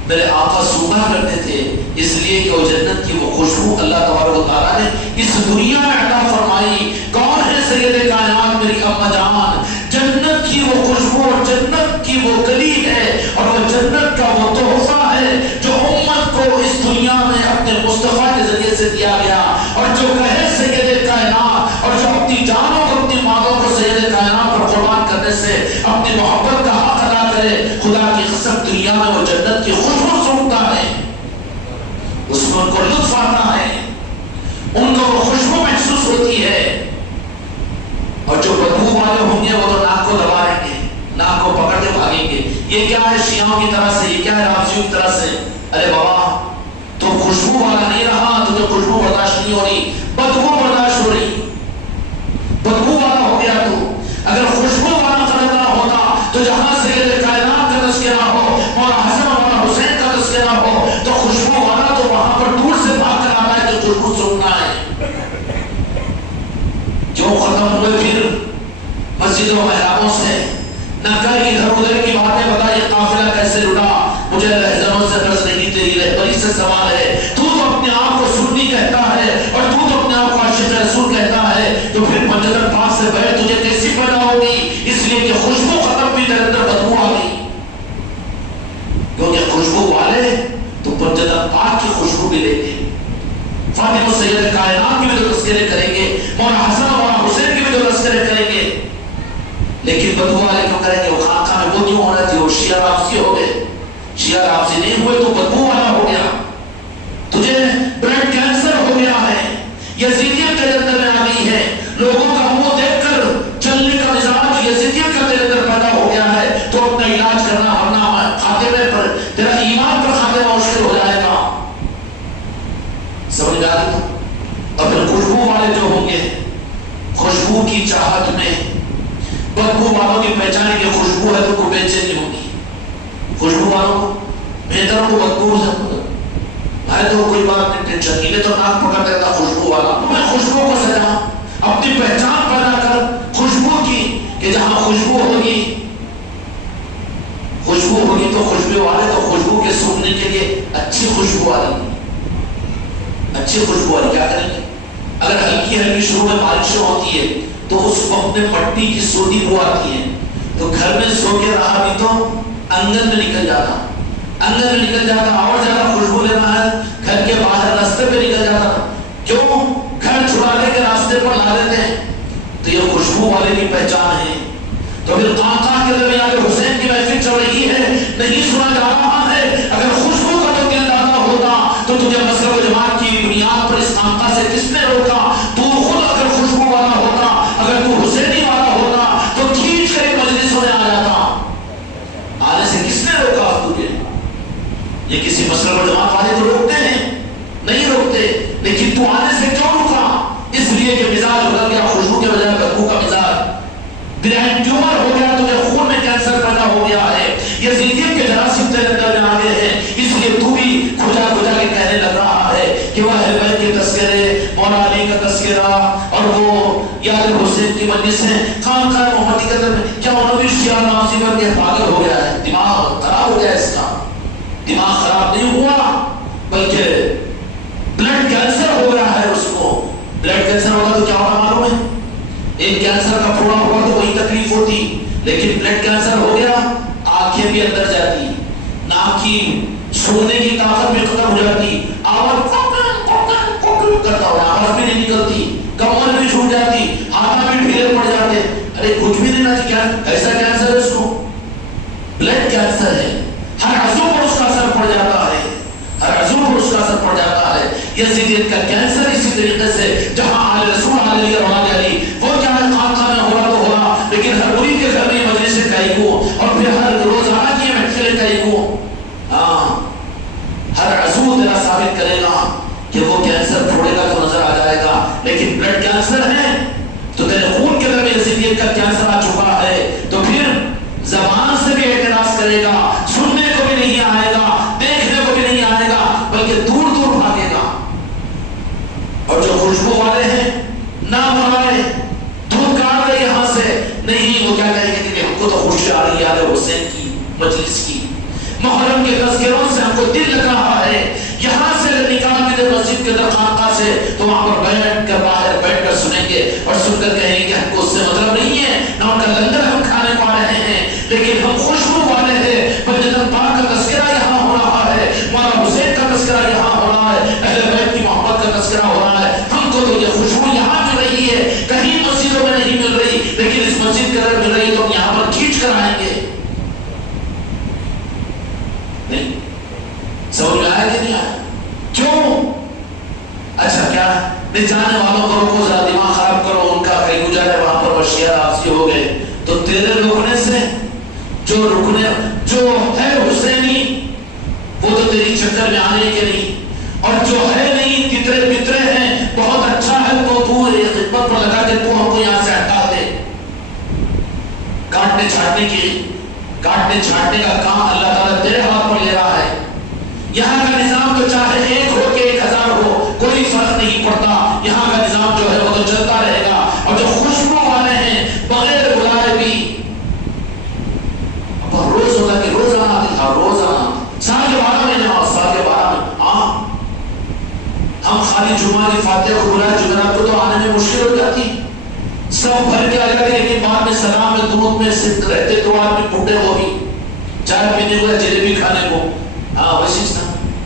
میرے آقا سونگھا کرتے تھے، اس لیے کہ وہ جنت کی وہ خوشبو اللہ تبارک و تعالیٰ نے اس دنیا میں عطا فرمائی. کون ہے سید کائنات؟ میری اما جان. جنت کی وہ خوشبو اور جنت کی وہ کلی ہے، اور وہ جنت کا وہ تحفہ ہے جو امت کو اس دنیا میں اپنے مصطفیٰ کے ذریعے سے دیا گیا. اور جو کہے سید کائنات، اور جو اپنی جانوں کو اپنی مالوں کو سید کائنات پر قربان کرنے سے اپنی محبت کا حق ادا کرے، خدا کی قسم دنیا میں وہ جنت کی خوشبو سونگتا ہے، اس میں ان کو لطف آتا ہے، ان کو وہ خوشبو محسوس ہوتی ہے. اور جو بدبو والے ہوں گے وہ تو ناک کو دبا لیں گے، ناک کو پکڑ کے بھاگیں گے. یہ کیا ہے شیعوں کی طرح سے، یہ کیا ہے رافضیوں کی طرح سے؟ ارے بابا تو خوشبو والا نہیں رہا، تو جو خوشبو برداشت نہیں ہو رہی، بدبو برداشت ہو رہی، بدبو والا ہو گیا. تو اگر خوشبو والا قدر ہوتا تو جہاں سید کائنات کا تذکرہ ہو اور حسن اور حسین کا تذکرہ ہو تو خوشبو والا تو وہاں پر دور سے بھاگ کر آتا ہے تو خوشبو سونگنا ہے. جو ختم ہوئے پھر مسجدوں محرابوں سے نہ کر ادھر ادھر کی باتیں بتائی، قافلہ کیسے لٹا، مجھے رہزنوں سے قرض نہیں، تیری رہبری سے سوال ہے. تو اپنے آپ کو سنی کہتا ہے اور تو اپنے آپ کو عاشق رسول کہتا ہے، تو پھر پنجتن پاک سے بغیر تجھے کیسی پیدا ہوگی؟ اس لیے کہ خوشبو ختم بھی تیرے اندر بدبو آ گئی. کیونکہ خوشبو والے تو پنجتن پاک کی خوشبو بھی لیں گے، فاطمہ سید کائنات کی بھی تو تذکرے کریں گے، مولا حسن اور حسین کی بھی تو تذکرے کریں گے. لیکن بدبو والے کیوں کریں گے؟ وہ خانقاہ میں وہ کیوں ہونا تھی؟ وہ شیعہ رافضی ہو گئے. شیعہ رافضی نہیں ہوئے تو بدبو والا ہو گیا. تجھے بلڈ کینسر ہو گیا ہے، یزیدیت تیرے اندر میں آ گئی ہے، لوگوں کا منہ دیکھ کر چلنے کا مزاج یزیدیت کا تیرے اندر پیدا ہو گیا ہے. تو اپنا علاج کرنا، ورنہ خاتمے پر تیرا ایمان پر خاتمہ مشکل ہو جائے گا. سمجھ آ رہی؟ اور پھر خوشبو والے جو ہوں گے، خوشبو کی چاہت میں بدبو والوں کی پہچان کی خوشبو ہے تو کوئی بے چینی ہوگی. خوشبو والوں کو بہتر کو بدبو ہے تو کوئی بات نہیں، ٹینشن نہیں. تو ناک پکڑ دیتا خوشبو والا. میں خوشبو کو سجا، اپنی پہچان پیدا کر خوشبو کی، کہ جہاں خوشبو ہوگی، خوشبو ہوگی تو خوشبو والے تو خوشبو کے سونگنے کے لیے اچھی خوشبو والی، اچھی خوشبو والی کیا کریں گے؟ اگر ہلکی ہلکی شروع میں بارشیں ہوتی ہے تو اس وقت میں مٹی کی سوندھی بو آتی ہے، تو گھر میں سو کے رہا بھی تو انگن میں نکل جاتا، انگن میں نکل جاتا، اور زیادہ خوشبو لینا ہے گھر کے باہر راستے پہ نکل جاتا، کیوں؟ گھر چھڑا لے کے راستے پر لا لیتے ہیں، تو یہ خوشبو والے کی پہچان ہے۔ تو پھر خانقاہ کے درمیان حسین کی محفل چل رہی ہے، نہیں سنا جا رہا ہے، اگر خوشبو کا تو دل دادا ہوتا تو تجھے مذہب و جماعت کی بنیاد پر اس خانقاہ سے کس نے روکا؟ تو خود اگر خوشبو والا ہوتا، اگر تو حسینی والا ہوتا تو کھینچ کر مجلسوں میں آ جاتا، آنے سے کس نے روکا تجھے؟ یہ کسی مذہب و جماعت والے تو روکتے ہیں؟ نہیں روکتے، لیکن تو آنے سے کیوں روکا؟ اس لیے کہ مزاج بدل گیا، خوشبو کے بجائے بدبو کا مزاج، برین ٹیومر ہو گیا، تجھے خون میں کینسر پیدا ہو گیا ہے، یزیدیت کے جراثیم تیرے اندر میں آ گئے ہیں، اس لیے تو بھی کھجا کھجا کے کہنے لگ رہا ہے کہ وہ اہل بیت کے تذکرے، مولا علی کا تذکرہ اور وہ یاد حسین کی مجلسیں، خانقاہ محمدی کے اندر میں کیا انہوں نے شیعہ ناسی بن کے پاگل ہو گیا ہے؟ دماغ خراب ہو گیا اس کا، دماغ خراب نہیں ہوا بلکہ بلڈ کینسر ہو رہا ہے اس کو۔ بلڈ کینسر ہوگا تو کیا ہوگا معلوم ہے؟ ایک کینسر کا پھوڑا ہوا تو وہی تکلیف ہوتی، لیکن بلڈ کینسر ہو گیا آنکھیں بھی اندر جاتی، ناک کی سننے کی طاقت بھی ختم ہو جاتی، آواز کرتا ہوا، آواز بھی نہیں نکلتی، کمر بھی چھوٹ جاتی، ہاتھ بھی ڈھیلے پڑ جاتے، ارے کچھ بھی نہیں کیا ایسا کینسر ہے اس کو؟ بلڈ کینسر ہے، ہر عضو پر اس کا اثر پڑ جاتا ہے، ہر عضو پر اس کا اثر پڑ جاتا ہے۔ یزیدیت کا کینسر اسی طریقے سے جہاں آل رسول علی اور علی وہ کیا ہے خانقاہ میں ہو رہا تو ہو رہا، لیکن ہر مریدی کے گھر میں مجلس کئی کو اور پھر ہر روزانہ کی محفل کئی کو، ہاں ہر عضو تیرا ثابت کرے گا کہ وہ کینسر پھوڑے گا تو نظر آ جائے گا، لیکن بلڈ کینسر ہے تو تیرے خون کے اندر میں یزیدیت کا کینسر آ چکا ہے، تو پھر زبان سے بھی اعتراض کرے گا، سننے کو بھی نہیں آئے گا، دیکھنے کو بھی نہیں آئے گا، بلکہ دور دور بھاگے گا۔ اور جو خوشبو والے ہیں نہ مرائے دھوپ کاٹ رہے یہاں سے نہیں، وہ کیا کہیں گے کہ ہم کو تو خوشی آ رہی ہے حسین کی مجلس کی، محرم کے تذکروں سے ہم کو دل لگ رہا ہے، یہاں سے نکال کے دے مسجد کے در خانقاہ سے تو وہاں پر بیٹھ کر باہر بیٹھ کر سنیں گے اور سن کر کہیں گے کہ ہم کو اس سے مطلب نہیں ہے، نہ ان کا لنگر ہم کھانے پا رہے ہیں، لیکن ہم خوشبو والے ہیں، مسجد پاک کا تذکرہ یہاں ہو رہا ہے، مولا حسین کا تذکرہ یہاں ہو رہا ہے، اہل بیت کی محبت کا تذکرہ ہو رہا ہے، ہم کو تو یہ خوشبو یہاں مل رہی ہے، کہیں مسجدوں میں نہیں مل رہی، لیکن اس مسجد کے اندر مل رہی ہے تو ہم یہاں پر کھینچ کر آئیں گے۔ نہیں سمجھ میں آیا کہ نہیں آیا؟ کیوں؟ اچھا کیا نہیں جانے والوں کو روکو، ذرا دماغ خراب کرو، ان کا کہیں گزارے وہاں پر وشیار آفسی ہو گئے، تو تیرے رکنے سے جو ہے حسینی وہ تو تیری چکر میں آنے کے نہیں، اور جو ہے نہیں تترے پترے ہیں بہت اچھا ہے تو خدمت پر لگا کے تو ہم کو یہاں سے ہٹا دے۔ کاٹنے چھاٹنے کا کام اللہ تعالیٰ تیرے ہاتھ پر لے رہا ہے، یہاں کا نظام تو چاہے 1 ہو کہ 1000 ہو کوئی فرق نہیں پڑتا، یہاں کا نظام جو ہے وہ تو چلتا رہے گا۔ اور جو خوشبو والے ہیں بغیر بلائے بھی، اب روز ہوتا کہ روزانہ دکھا، روزانہ سال کے 12 مہینے اور سال کے 12 میں ہم خالی جمعہ کی فاتحہ کو بلائے جمعرات کو تو آنے میں مشکل ہو جاتی، سب بھر کے آ جاتے، لیکن بعد میں سلام میں درود میں صرف رہتے تو آدمی بوڑھے وہ بھی چائے پینے کو یا جلیبی کھانے کو، ویسی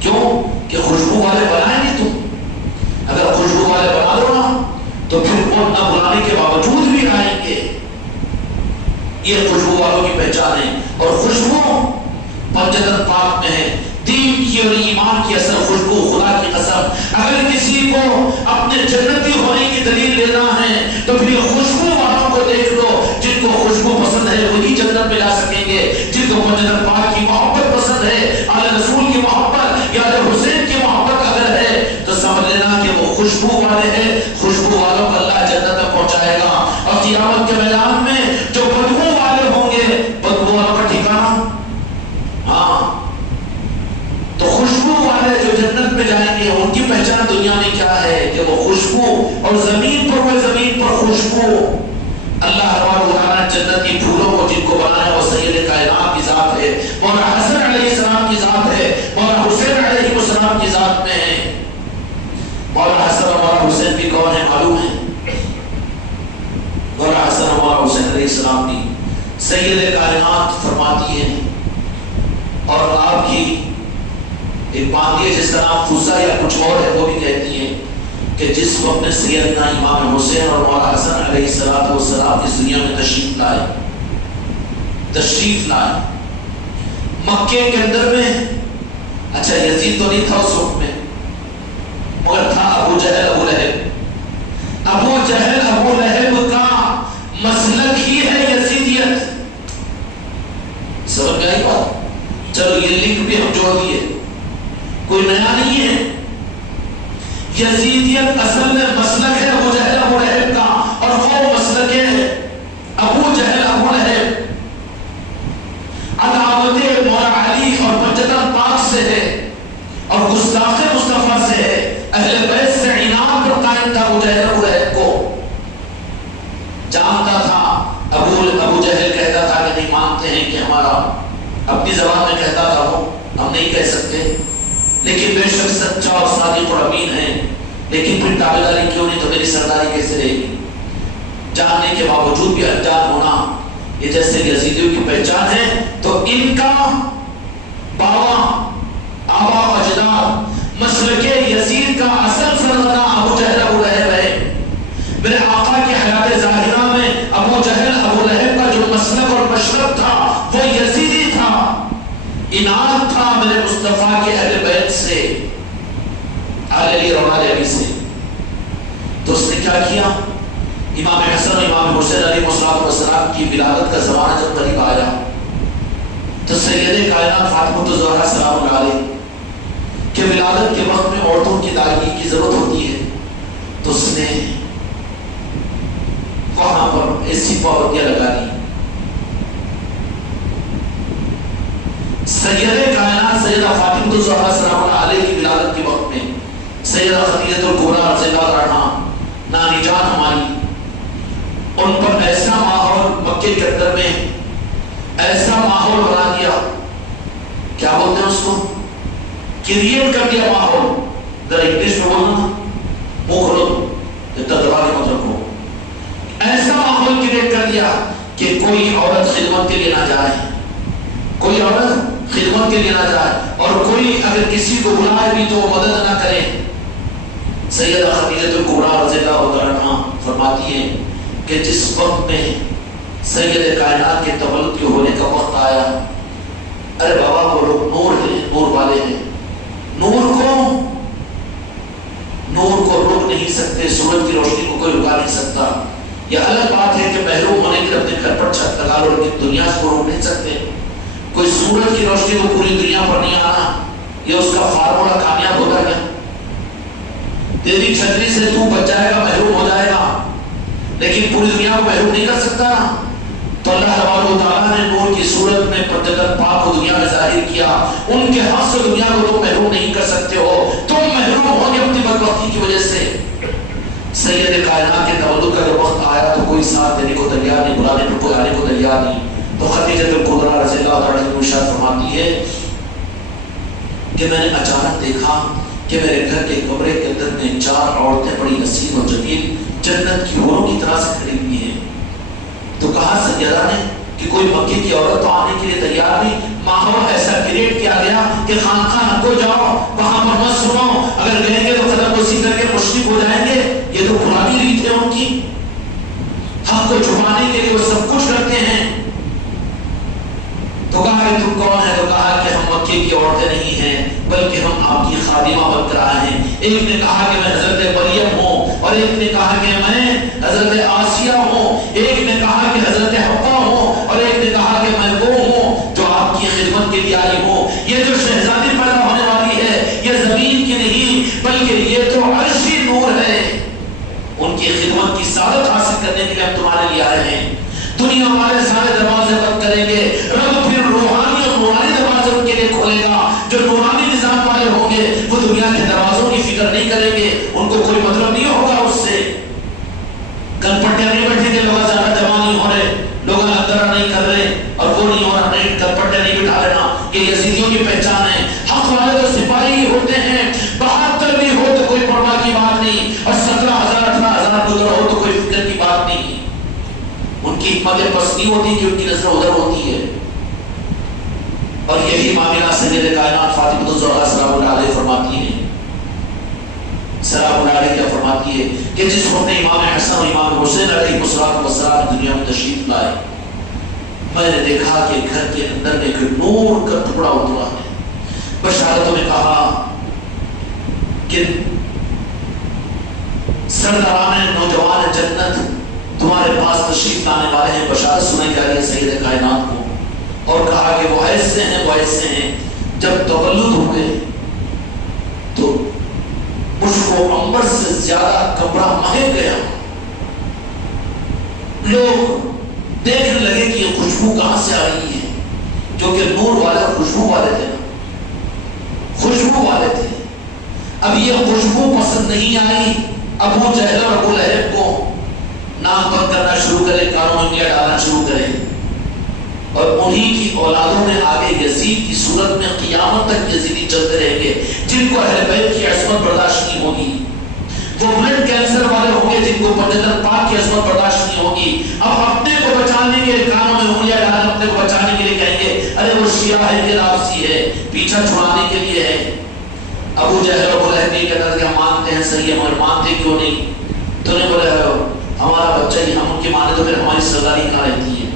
کیوں کہ خوشبو والے بنائیں گے تم، اگر خوشبو والے بنا دو نا تو پھر وہ نہ بلانے کے باوجود بھی آئیں گے۔ یہ خوشبو والوں کی پہچان ہے، اور خوشبو پنجتن پاک میں ہے، دین کی اور ایمان کی اثر خوشبو، خدا کی قسم اگر کسی کو اپنے جنتی ہونے کی دلیل لینا ہے تو پھر خوشبو والوں کو دیکھ لو، جن کو خوشبو پسند ہے وہی جنت میں جا سکیں گے، جن کو پنجتن پاک کی محبت پسند ہے، آل رسول کی محبت یا حسین کی محبت اگر ہے تو سمجھ لینا کہ وہ خوشبو والے ہیں، خوشبو والوں کو اللہ جنت میں پہنچائے گا۔ اور قیامت کے میدان میں جو بدبو والے ہوں گے، بدبو والوں کا ٹھکانہ، تو خوشبو والے جو جنت میں جائیں گے ان کی پہچان دنیا میں کیا ہے کہ وہ خوشبو، اور زمین پر خوشبو، اللہ تعالیٰ جنتی پھولوں کو جن کو بنایا وہ سید کائنات کی ذات ہے، مولا حسن علیہ السلام کی ذات ہے، مولا حسین علیہ السلام کی ذات میں ہے۔ حسین علیہ السلام بھی سید کائنات فرماتی ہیں، اور آپ کی ایک باندھی جس کا نام فضا یا کچھ اور ہے وہ بھی کہتی ہے کہ جس وقت میں سیدنا امام حسین اور مولا حسن علیہ السلام اس دنیا میں تشریف لائے مکے کے اندر میں، اچھا یزید تو نہیں تھا اس وقت میں، مگر تھا ابو جہل ابو لہب۔ ابو جہل ابو لہب کا مسلک ہی ہے یزیدیت، سمجھ میں آئی بات؟ چلو یہ لنک بھی ہم جوڑ دیے، کوئی نیا نہیں ہے۔ یزیدیت اصل میں مسلک ہے ابو جہل ابو لہب کا، اور وہ مسلک ہے ابو جہل ابو لہب عداوت مولا علی اور مجدد پاک سے ہے، اور گستاخ مصطفیٰ سے ہے، اہل بیت سے عناد پر قائم تھا ابو جہل ابو لہب کو۔ جانتا تھا ابو جہل کہتا تھا کہ نہیں مانتے ہیں کہ ہمارا، اپنی زبان میں کہتا تھا وہ، ہم نہیں کہہ سکتے، لیکن بے شک سچا اور صادق اور امین ہے، لیکن پھر تابعداری کیوں نہیں تو میری سرداری کیسے رہے گی؟ جاننے کے باوجود بھی انجان ہونا یہ جیسے یزیدیوں کی پہچان ہے۔ تو ان کا باوا آبا و اجداد مسلک یزید کا اصل سرغنہ ابو جہل ابو لہب ہے۔ میرے آقا کی حیات ظاہرہ میں ابو جہل ابو لہب کا جو مسلک اور مشرب تھا وہ یزیدی تھا، انعام تھا میرے مصطفیٰ کے اہل بیت سے، آل علی اور آل علی سے۔ تو اس نے کیا کیا؟ امام حسن اور امام حسین علیہ السلام کی ولادت کا زمانہ جب قریب آیا تو سید کائنات فاطمہ الزہرا سلام اللہ علیہ کہ ولادت کے وقت میں عورتوں کی داغی کی ضرورت ہوتی ہے، تو اس نے وہاں پر ایسی پابندیاں لگا دی۔ سید کائنات سیدہ فاطمہ الزہرا سلام اللہ علیہ کی ولادت کے وقت میں سیدہ خدیجہ الکبریٰ رضی اللہ عنہا نانی جان ہماری، ان پر ایسا ماحول مکے کے اندر میں ایسا ماحول بنا دیا، کیا بولتے ہیں اس کو، کریٹ کر دیا ماحول، ذرا انگلش میں بولنا، منہ کھولو ترجمہ کے مطلب کو، ایسا ماحول کریٹ کر دیا کہ کوئی عورت خدمت کے لیے نہ جائے، کوئی عورت خدمت کے لیے نہ جائے، اور کوئی اگر کسی کو بلائے بھی تو مدد نہ کرے۔ سیدہ خدیجہ الکبریٰ رضی اللہ عنہا فرماتی ہیں کہ جس وقت میں سید کائنات کے تولد کے ہونے کا وقت آیا، ارے بابا وہ لوگ نور ہیں، نور والے ہیں، نور کو روک نہیں سکتے، سورج کی روشنی کو کوئی رکا نہیں سکتا۔ یہ الگ بات ہے کہ محروم ہونے کے اپنے گھر پر چھت لگا لو، لیکن دنیا کو روک نہیں سکتے۔ کوئی سورج کی روشنی کو پوری دنیا پر نہیں آنا، یہ اس کا فارمولا کامیاب ہوگا کیا؟ تیری چھتری سے تو بچ جائے گا، محروم ہو جائے گا، لیکن پوری دنیا کو محروم نہیں کر سکتا۔ تو اللہ تبارک و تعالیٰ نے نور کی صورت میں پنجگت پاک کو دنیا میں ظاہر کیا، ان کے ہاتھ سے دنیا کو تم محروم نہیں کر سکتے ہو، تم محروم ہو گے اپنی بدبختی کی وجہ سے۔ سید کائنات کے تولد کا جب وقت آیا تو کوئی ساتھ دینے کو تیار نہیں، بلانے پر کوئی آنے کو تیار نہیں۔ تو خدیجہ الکبریٰ رضی اللہ عنہا ارشاد فرماتی ہے کہ میں نے اچانک دیکھا کہ میرے گھر کے کمرے کے اندر میں 4 عورتیں بڑی حسین اور جمیل جنت کی حوروں کی طرح سے کھڑی ہوئی ہیں۔ تو کہا سیدہ نے کہ کوئی مکے کی عورت تو آنے کے لیے تیار نہیں، ماحول ایسا کریٹ کیا گیا کہ خانقاہ کو جاؤ، وہاں پر مت سنو، اگر گئیں گے تو قدم بوسی کر کے مشرک ہو جائیں گے۔ یہ تو پرانی ریت ہے ان کی، حق کو چھپانے کے لیے وہ سب کچھ کرتے ہیں۔ تو کہا کہ تم کون ہے؟ تو کہا کہ ہم مکے کی عورتیں نہیں ہیں بلکہ ہم آپ کی خادمہ بن کر آئے ہیں۔ ایک نے کہا کہ میں حضرت مریم ہوں، اور ایک نے کہا کہ میں حضرت آسیہ ہوں، ایک نے کہا کہ حضرت حوا ہوں، اور ایک نے کہا کہ میں وہ ہوں جو آپ کی خدمت کے لیے آئی ہوں۔ یہ جو شہزادی پیدا ہونے والی ہے یہ زمین کی نہیں بلکہ یہ تو عرشی نور ہے، ان کی خدمت کی سعادت حاصل کرنے کے لیے ہم تمہارے لیے آئے ہیں۔ دنیا ہمارے سارے دروازے بند کریں گے، رب پھر روحانی اور نورانی دروازے ان کے لیے کھولے گا۔ جو نورانی نظام والے ہوں گے وہ دنیا کے دروازوں کی فکر نہیں کریں گے، ان کو کوئی مطلب نہیں ہوگا اس سے۔ کل پٹیاں نہیں بیٹھیں گے، لوگ زیادہ جمع نہیں ہو رہے، لوگ اندر نہیں کر رہے، اور وہ نہیں ہو رہا، نہیں کل پٹیاں نہیں بٹھا لینا، یہ یزیدیوں کی پہچان ہے۔ حق والے تو سپاہی ہی ہوتے ہیں، 72 بھی ہو تو کوئی پرواہ کی بات نہیں، اور 17,000 18,000 گزرا ہو تو کوئی فکر کی بات نہیں۔ ان کی حکمت بس نہیں ہوتی کہ ان کی نظر ادھر ہوتی ہے. اور یہی معاملہ سید کائنات فاطمہ الزہرا سلام اللہ علیہ فرماتی ہیں. سلام اللہ علیہ کیا فرماتی ہے کہ جس وقت امام حسن اور امام حسین علیہ السلام دنیا میں تشریف لائے، میں نے دیکھا کہ گھر کے اندر ایک نور کا ٹکڑا اترا ہے. بشارتوں میں کہا کہ سرداران نوجوان جنت تمہارے پاس تشریف لانے والے ہیں، بشارت سنائی جا رہی ہے سید کائنات کو. اور کہا کہ وہ ایسے ہیں وہ ایسے ہیں. جب تولد ہوئے تو مجھ کو عنبر سے زیادہ کمرہ مہک گیا. لوگ دیکھنے لگے کہ یہ خوشبو کہاں سے آ رہی ہے، جو کہ نور والے اور خوشبو والے تھے، خوشبو والے تھے. اب یہ خوشبو پسند نہیں آئی. ابو جہل اور ابو لہب کو ناک بند کرنا شروع کرے، کانوں میں ڈالنا شروع کرے. اور انہی کی اولادوں میں آگے یزید کی صورت میں قیامت تک یزیدی چلتے رہیں گے، جن کو اہل بیت کی عصمت برداشت نہیں ہوگی. وہ بلڈ کینسر والے ہوں گے جن کو پنجتن پاک کی عصمت برداشت نہیں ہوگی. اب اپنے کو بچانے کے کانوں میں انگلیاں ڈالیں، اپنے کو بچانے کے لیے کہیں گے ارے وہ شیعہ ہے، یہ رافضی ہے، پیچھا چھڑانے کے لیے ہے. ابو جہل ابو لہب یہ کہتا کہ ہم مانتے ہیں صحیح ہے، مگر مانتے کیوں نہیں؟ تو نے بولا ہمارا بچہ ہی، ہم ان کے مانے تو پھر ہماری سرداری کہاں رہتی ہے؟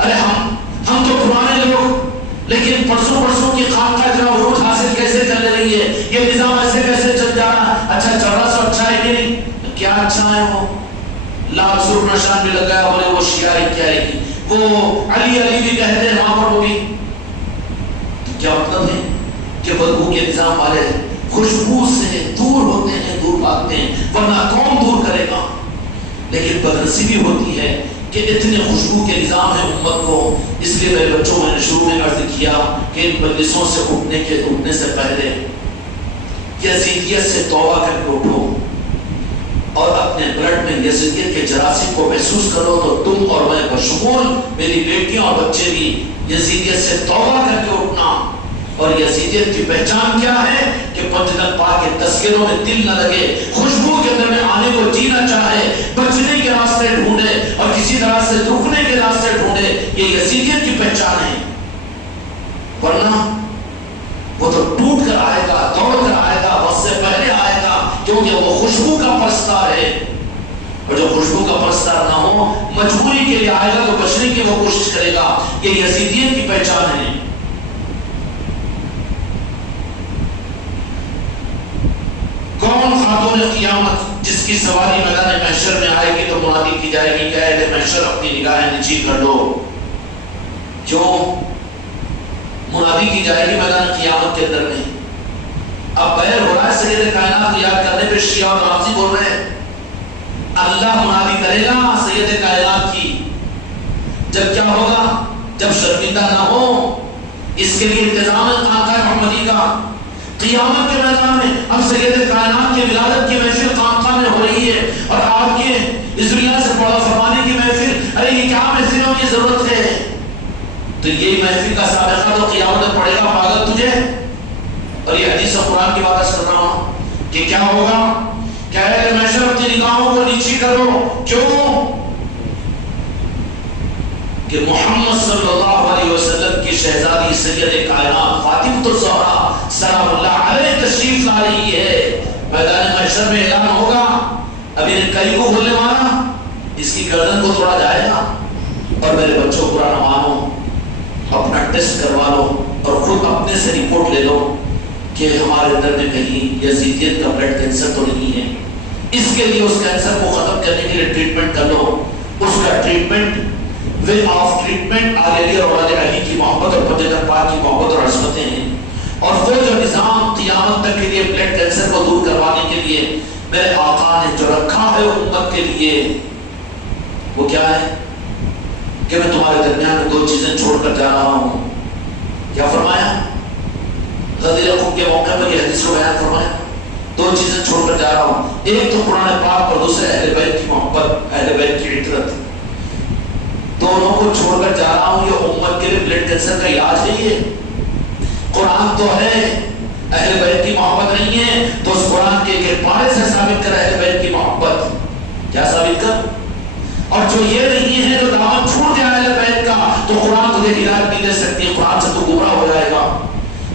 ارے ہم تو پرانے لوگ، لیکن پرسوں کی خانقاہ اتنا عروج حاصل کیسے چل رہی ہے، یہ نظام ایسے کیسے چل جا رہا ہے؟ اچھا چل رہا سو اچھا ہے کہ نہیں؟ کیا اچھا ہے؟ وہ لال سرخ نشان بھی لگایا، بولے وہ شیعہ ہے، کیا ہے گی وہ علی بھی کہتے ہیں وہاں پر وہ بھی. تو کیا مطلب ہے کہ بدبو کے نظام والے خوشبو سے دور ہوتے ہیں، دور بھاگتے ہیں، ورنہ کون دور کرے گا؟ لیکن بدنصیبی ہوتی ہے کہ اتنے خوشبو کے نظام ہے امت کو. اس لیے میرے بچوں میں نے شروع میں عرض کیا کہ ان مجلسوں سے اٹھنے سے پہلے یزیدیت سے توبہ کر کے اٹھو اور اپنے بلڈ میں یزیدیت کے جراثیم کو محسوس کرو. تو تم اور میں بشمول میری بیٹیاں اور بچے بھی یزیدیت سے توبہ کر کے اٹھنا. اور یزیدیت کی پہچان کیا ہے کہ پنجتن پاک کے تذکروں میں دل نہ لگے، خوشبو کے اندر میں آنے کو جینا چاہے، بچنے کے راستے ڈھونڈے اور کسی طرح سے رکنے کے راستے ڈھونڈے. یہ یزیدیت کی پہچان ہے. ورنہ وہ تو ٹوٹ کر آئے گا، دوڑ کر آئے گا، وقت سے پہلے آئے گا، کیونکہ وہ خوشبو کا پرستار ہے. اور جو خوشبو کا پرستار نہ ہو، مجبوری کے لیے آئے گا تو بچنے کی وہ کوشش کرے گا. یہ یزیدیت کی پہچان ہے. کون خاتون قیامت جس کی سواری میدان محشر میں آئے گی تو منادی کی جائے گی کہ اہل محشر اپنی نگاہیں نیچی کر لو. کیوں منادی کی جائے گی میدان قیامت کے اندر میں؟ اب بہر ہو رہا ہے سید کائنات کو یاد کرنے پہ شیعہ اور رافضی بول رہے ہیں. اللہ منادی کرے گا سید کائنات کی. جب کیا ہوگا؟ جب شرمندہ نہ ہو. اس کے لیے انتظام ہے خانقاہ محمدی کا. قیامت کے میدان میں اب سید کائنات کی ولادت کی محفل خانقاہ میں ہو رہی ہے اور آپ کے اس دنیا سے بڑا فرمانے کی محفل. ارے یہ کیا محفلوں کی ضرورت ہے؟ تو یہی محفل کا سابقہ تو قیامت میں پڑے گا پاگل تجھے. اور یہ حدیث و قرآن کی بات کر رہا ہوں کہ کیا ہوگا کہ اہل محشر اپنی نگاہوں کو نیچی کرو. کیوں کہ محمد صلی اللہ علیہ وسلم کی شہزادی سید کائنات فاطمہ الزہرا سلام اللہ علیہ تشریف لا رہی ہے. میدان محشر میں اعلان ہوگا. اب انہیں کئی کو بولنے مانا، اس کی گردن کو توڑا جائے گا. اور میرے بچوں کو نہ مانو، اپنا ٹیسٹ کروا لو اور خود اپنے سے رپورٹ لے لو کہ ہمارے اندر میں کہیں یزیدیت کا بلڈ کینسر تو نہیں ہے. اس کے لیے اس کینسر کو ختم کرنے کے لیے ٹریٹمنٹ کر لو. اس کا ٹریٹمنٹ وے آف ٹریٹمنٹ علی اور اولاد علی کی محبت اور پنجتن پاک کی محبت اور عظمتیں ہیں. اور وہ جو نظام قیامت تک کے لیے بلڈ کینسر کو دور کروانے کے لیے میرے آقا نے جو رکھا ہے امت کے لیے، وہ کیا ہے کہ میں تمہارے درمیان میں دو چیزیں چھوڑ کر جا رہا ہوں. کیا فرمایا؟ غدیر خون کے موقع پر یہ حدیث کو بیان فرمایا. دو چیزیں چھوڑ کر جا رہا ہوں، ایک تو قرآن پاک اور دوسرے اہل بیت کی محبت، اہل بیت کی عطرت. دونوں کو چھوڑ کر جا رہا ہوں. یہ امت کے لیے بلڈ کینسر کا علاج ہے. یہ قرآن تو ہے، اہل بیت کی محبت نہیں ہے. تو اس قرآن کے ایک پارے سے ثابت کر اہل بیت کی محبت. کیا ثابت کر؟ اور جو وہ یہ نہیں ہے جو دامن چھوٹ گیا اہل بیت کا تو قرآن تجھے ہدایت نہیں دے سکتی، قرآن سے تو گمراہ ہو جائے گا۔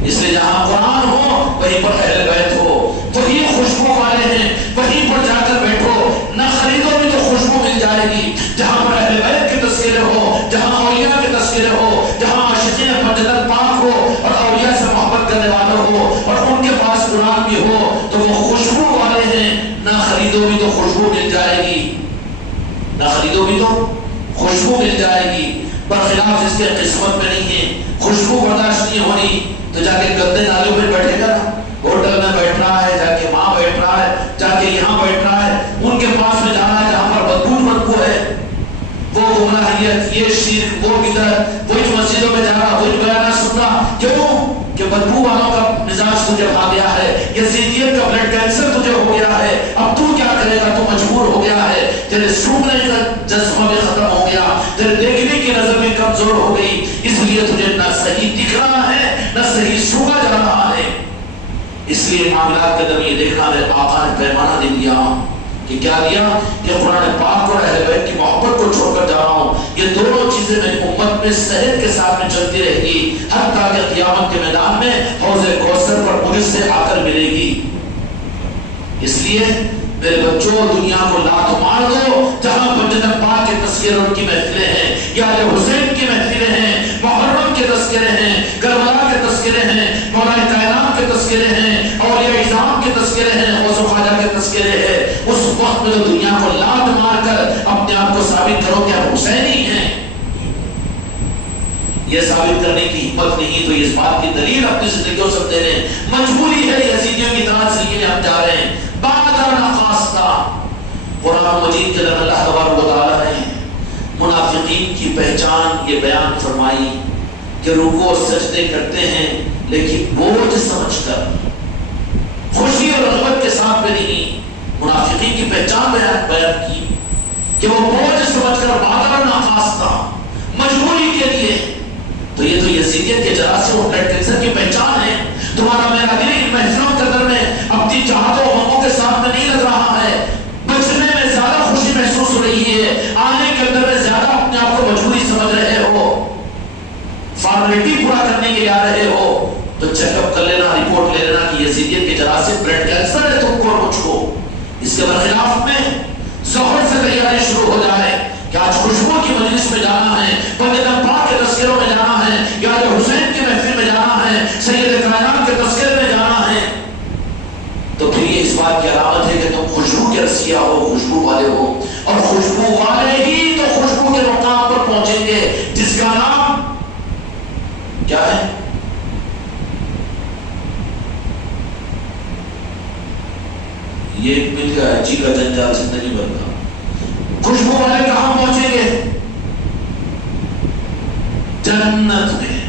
اس لیے جہاں قرآن ہو وہیں پر اہل بیت ہو، وہی خوشبو والے ہیں، وہیں پر جا کر بیٹھو، نہ خریدو بھی تو خوشبو مل جائے گی۔ جہاں پر اہل بیت کے تذکرے ہو، جہاں اولیاء کے تذکرے ہو، جہاں عاشقین جنت پاک ہو اور اولیاء سے محبت کرنے والے ہو اور ان کے پاس قرآن بھی ہو تو وہ خوشبو والے ہیں، نہ خریدو بھی تو خوشبو مل جائے گی، نہ خریدو بھی تو خوشبو مل جائے گی۔ برخلاف اس کے قسمت میں نہیں ہے، خوشبو برداشت نہیں ہو رہی تو جا کے گندے نالوں میں بیٹھے گا نا، ہوٹل میں بیٹھ رہا ہے، جا کے وہاں بیٹھ رہا ہے، جا کے یہاں بیٹھ رہا ہے، ان کے پاس میں جانا ہے جہاں پر بدبو ہے، وہ گمراہیت، یہ شرک، وہ بدعت، وہی مسجدوں میں جانا، وہی بیانات سننا، کیوں کہ بدبو والوں کا مزاج تجھے بھا گیا ہے، یزیدیت کا بلڈ کینسر تجھے ہو گیا ہے، اب تو کیا کرے گا، تو مجبور ہو گیا ہے، تیرے سونگنے کا جذبہ بھی ختم ہو گیا، تیرے دیکھنے کی نظر بھی کمزور ہو گئی، اس لیے تجھے نہ صحیح دکھ رہا ہے نہ صحیح سوگا جا رہا ہے۔ اس لیے معاملات کے اندر یہ دیکھنا ہے، آقا نے پیمانہ دے دیا کہ کیا دیا کہ قرآن پاک اور اہل بیت کی محبت کو چھوڑ کر جا رہا ہوں، یہ دونوں چیزیں میری امت میں صحت کے ساتھ میں چلتی رہے گی، حتیٰ کہ قیامت کے میدان میں حوض کوثر پر مجھ سے آ کر ملے گی۔ اس لیے میرے بچوں، دنیا کو لات مار دو، جہاں پر جنت پاک کے تذکرے ان کی محفلیں ہیں، یا حسین کی محفلیں ہیں، محرم کے تذکرے ہیں، کربلا کے تذکرے ہیں، مولا کائنات کے تذکرے ہیں، اولیاء اعظام کے تذکرے ہیں، غوث و خواجہ کے تذکرے ہیں، اس وقت میں تو دنیا کو لات مار کر اپنے آپ کو ثابت کرو کہ ہم حسینی ہیں۔ یہ ثابت کرنے کی ہمت نہیں تو اس بات کی دلیل اپنی زندگیوں سے دے رہے ہیں، مجبوری ہے، یزیدیوں کی طرح زندگی میں ہم جا رہے ہیں۔ قرآن مجید کے اندر اللہ تبارک و تعالیٰ نے منافقین کی پہچان یہ بیان فرمائی کہ رکوع سجدے کرتے ہیں لیکن بوجھ سمجھ کر، خوشی اور رغبت کے ساتھ میں نہیں، منافقین کی پہچان بیان کی کہ وہ بوجھ سمجھ کر بادر ناخواستہ مجبوری کے لیے۔ تو یہ تو یزیدیت کے جراثیم اور بلڈ کینسر کی پہچان ہے۔ تمہارا میرا دل ان محفلوں کے اندر میں اپنی چاہتوں اور غموں کے ساتھ میں نہیں لگ رہا ہے، بچنے میں زیادہ خوشی محسوس ہو رہی ہے، آنے کے اندر میں زیادہ اپنے آپ کو مجبوری سمجھ رہے ہو، فارمیلٹی پورا کرنے کے لیے آ رہے ہو تو چیک اپ کر لینا، رپورٹ لے لینا کہ یزیدیت کے جراثیم بلڈ کینسر ہے تم کو اور مجھ کو۔ اس کے برخلاف میں ظہر سے تیاری شروع ہو جائے کہ آج خوشبو کی مجلس میں جانا ہے، جنت پاک کے تذکروں میں جانا ہے، یا حسین کی محفل میں جانا ہے، سید کائنات کے تذکرے میں جانا ہے، تو پھر یہ اس بات کی علامت ہے کہ تم خوشبو کے رسیا ہو، خوشبو والے ہو، اور خوشبو والے ہی تو خوشبو کے مقام پر پہنچیں گے جس کا نام کیا ہے؟ یہ مل گیا جی کا جنجال زندگی بھر کا۔ خوشبو والے کہاں پہنچیں گے؟ جنت میں۔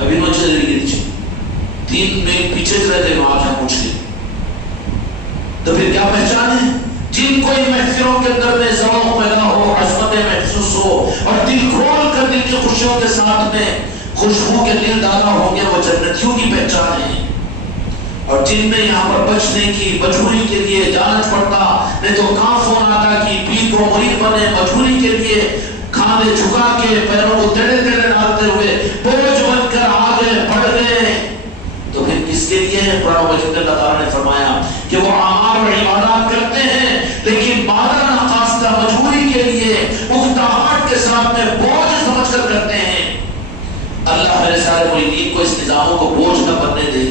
ابھی نو چل رہی ہے 3 میل پیچھے چلے تھے، وہاں کیا پوچھ لیں تو پھر کیا پہچان ہے؟ جن کو ان محفلوں کے اندر میں ذوق پیدا ہو، عظمت محسوس ہو اور دل کھول کر دل کی خوشیوں کے ساتھ میں خوشبو کے دل دادا ہوں گے، وہ جنتیوں کی پہچان ہے۔ اور جن میں یہاں پر بچنے کی مجبوری کے لیے جانا پڑتا، نہیں تو کہاں فون آتا کہ پیر کو مرید بنے، مجبوری کے لیے کھانے جھکا کے پیروں کو ٹیڑے ٹیڑے ڈالتے ہوئے بوجھ بن کر آگے بڑھ گئے، تو پھر کس کے لیے ہے؟ قرآن مجید اللہ تعالیٰ نے فرمایا کہ وہ اعمال اور عبادات کرتے ہیں لیکن بادر ناخواستہ مجبوری کے لیے اکتاہٹ کے ساتھ میں بوجھ سمجھ کر کرتے ہیں۔ اللہ میرے سارے مریدین کو اس نظاموں کو بوجھ نہ بننے دے،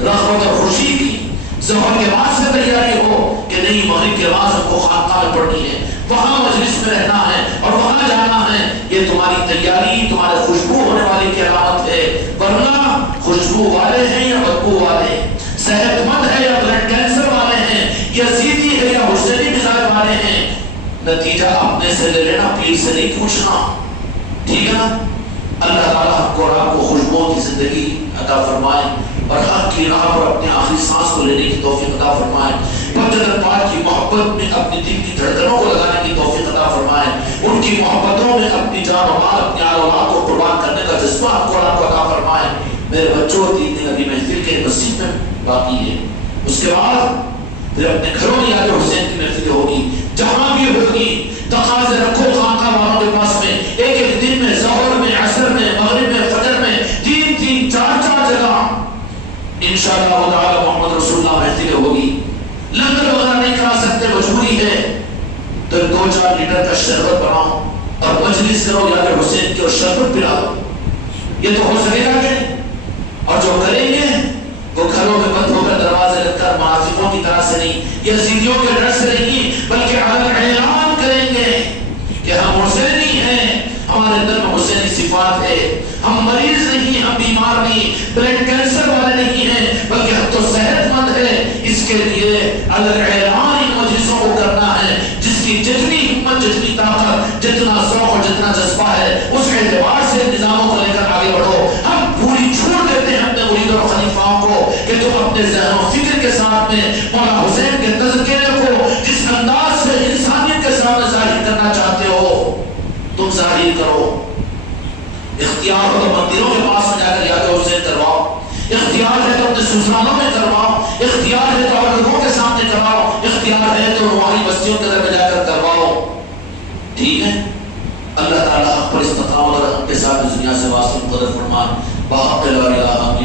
رغبت اور خوشی کی ظہر کے بعد سے تیاری ہو کہ نہیں، مغرب کے بعد ہم کو خانقاہ میں پڑھنی ہے، وہاں مجلس میں رہنا ہے اور وہاں جانا ہے، یہ تمہاری تیاری، تمہارے خوشبو ہونے والی کی علامت ہے۔ ورنہ خوشبو والے ہیں یا بدبو والے، صحت مند ہے یا بلڈ کینسر والے ہیں، یزیدی ہے یا حسینی مزاج والے ہیں، نتیجہ اپنے سے لے لینا، پیر سے نہیں پوچھنا، ٹھیک ہے نا؟ اللہ تعالیٰ ہم کو اور آپ کو خوشبو کی زندگی عطا فرمائے اور حق کی راہ پر اپنے آخری سانس کو لینے کی توفیق عطا فرمائے، جنت پاک کی محبت میں اپنی دل کی دھڑکنوں کو لگانے کی توفیق عطا فرمائے، ان کی محبتوں میں اپنی جان و مال، اپنی آل اولاد کو قربان کرنے کا جذبہ ہم کو اور آپ کو عطا فرمائے۔ میرے بچوں 3 دن ابھی محفل کے مسجد میں باقی ہے، اس کے بعد پھر اپنے گھروں میں یاد حسین کی محفل ہوگی، جہاں بھی ہوگی، تقاضے انشاءاللہ تعالی محمد رسول اللہ محفل ہوگی، لنگر وغیرہ نہیں کرا سکتے، مجبوری ہے، تو 2-4 لیٹر کا شربت بناؤ اور مجلس کرو، یا کہ حسین کی اور شربت پلاؤ، یہ تو ہو سکے گا کہ؟ اور جو کریں گے وہ گھروں میں بند ہو کر دروازے لگ کر منافقوں کی طرح سے نہیں، یزیدیوں کے ڈر سے نہیں، بلکہ اعلان کریں گے کہ ہم حسینی ہیں، ہمارے اندر میں حسینی صفات ہے، ہم مریض نہیں، ہم بیمار نہیں، بلڈ کینسر والے نہیں ہیں، بلکہ ہم تو صحت مند ہیں۔ اس کے لیے اعلان ان مجلسوں کو کرنا ہے، جس کی جتنی ہمت، جتنی طاقت، جتنا ذوق اور جتنا جذبہ ہے، اس اعتبار سے نظاموں کو لے کر آگے بڑھو۔ ہم پوری چھوڑ دیتے ہیں اپنے مرید اور خلیفاؤں کو کہ تم اپنے ذہن و فکر کے ساتھ میں مولا حسین کے تذکرے کو جس انداز سے انسانیت کے سامنے ظاہر کرنا چاہتے ہو تم ظاہر کرو۔ اختیار ہو تو مندروں کے پاس میں جا کر یاد حسین کرواؤ، اختیار ہے تو اپنے سسرالوں میں کرواؤ، اختیار ہے تو اور لوگوں کے سامنے کرواؤ، اختیار ہے تو روحانی بستیوں کے اندر جا کر کرواؤ، ٹھیک ہے؟ اللہ تعالیٰ حق پر استقامت اور حق کے ساتھ دنیا سے واسطہ مقرر فرمان، بحق لا الہ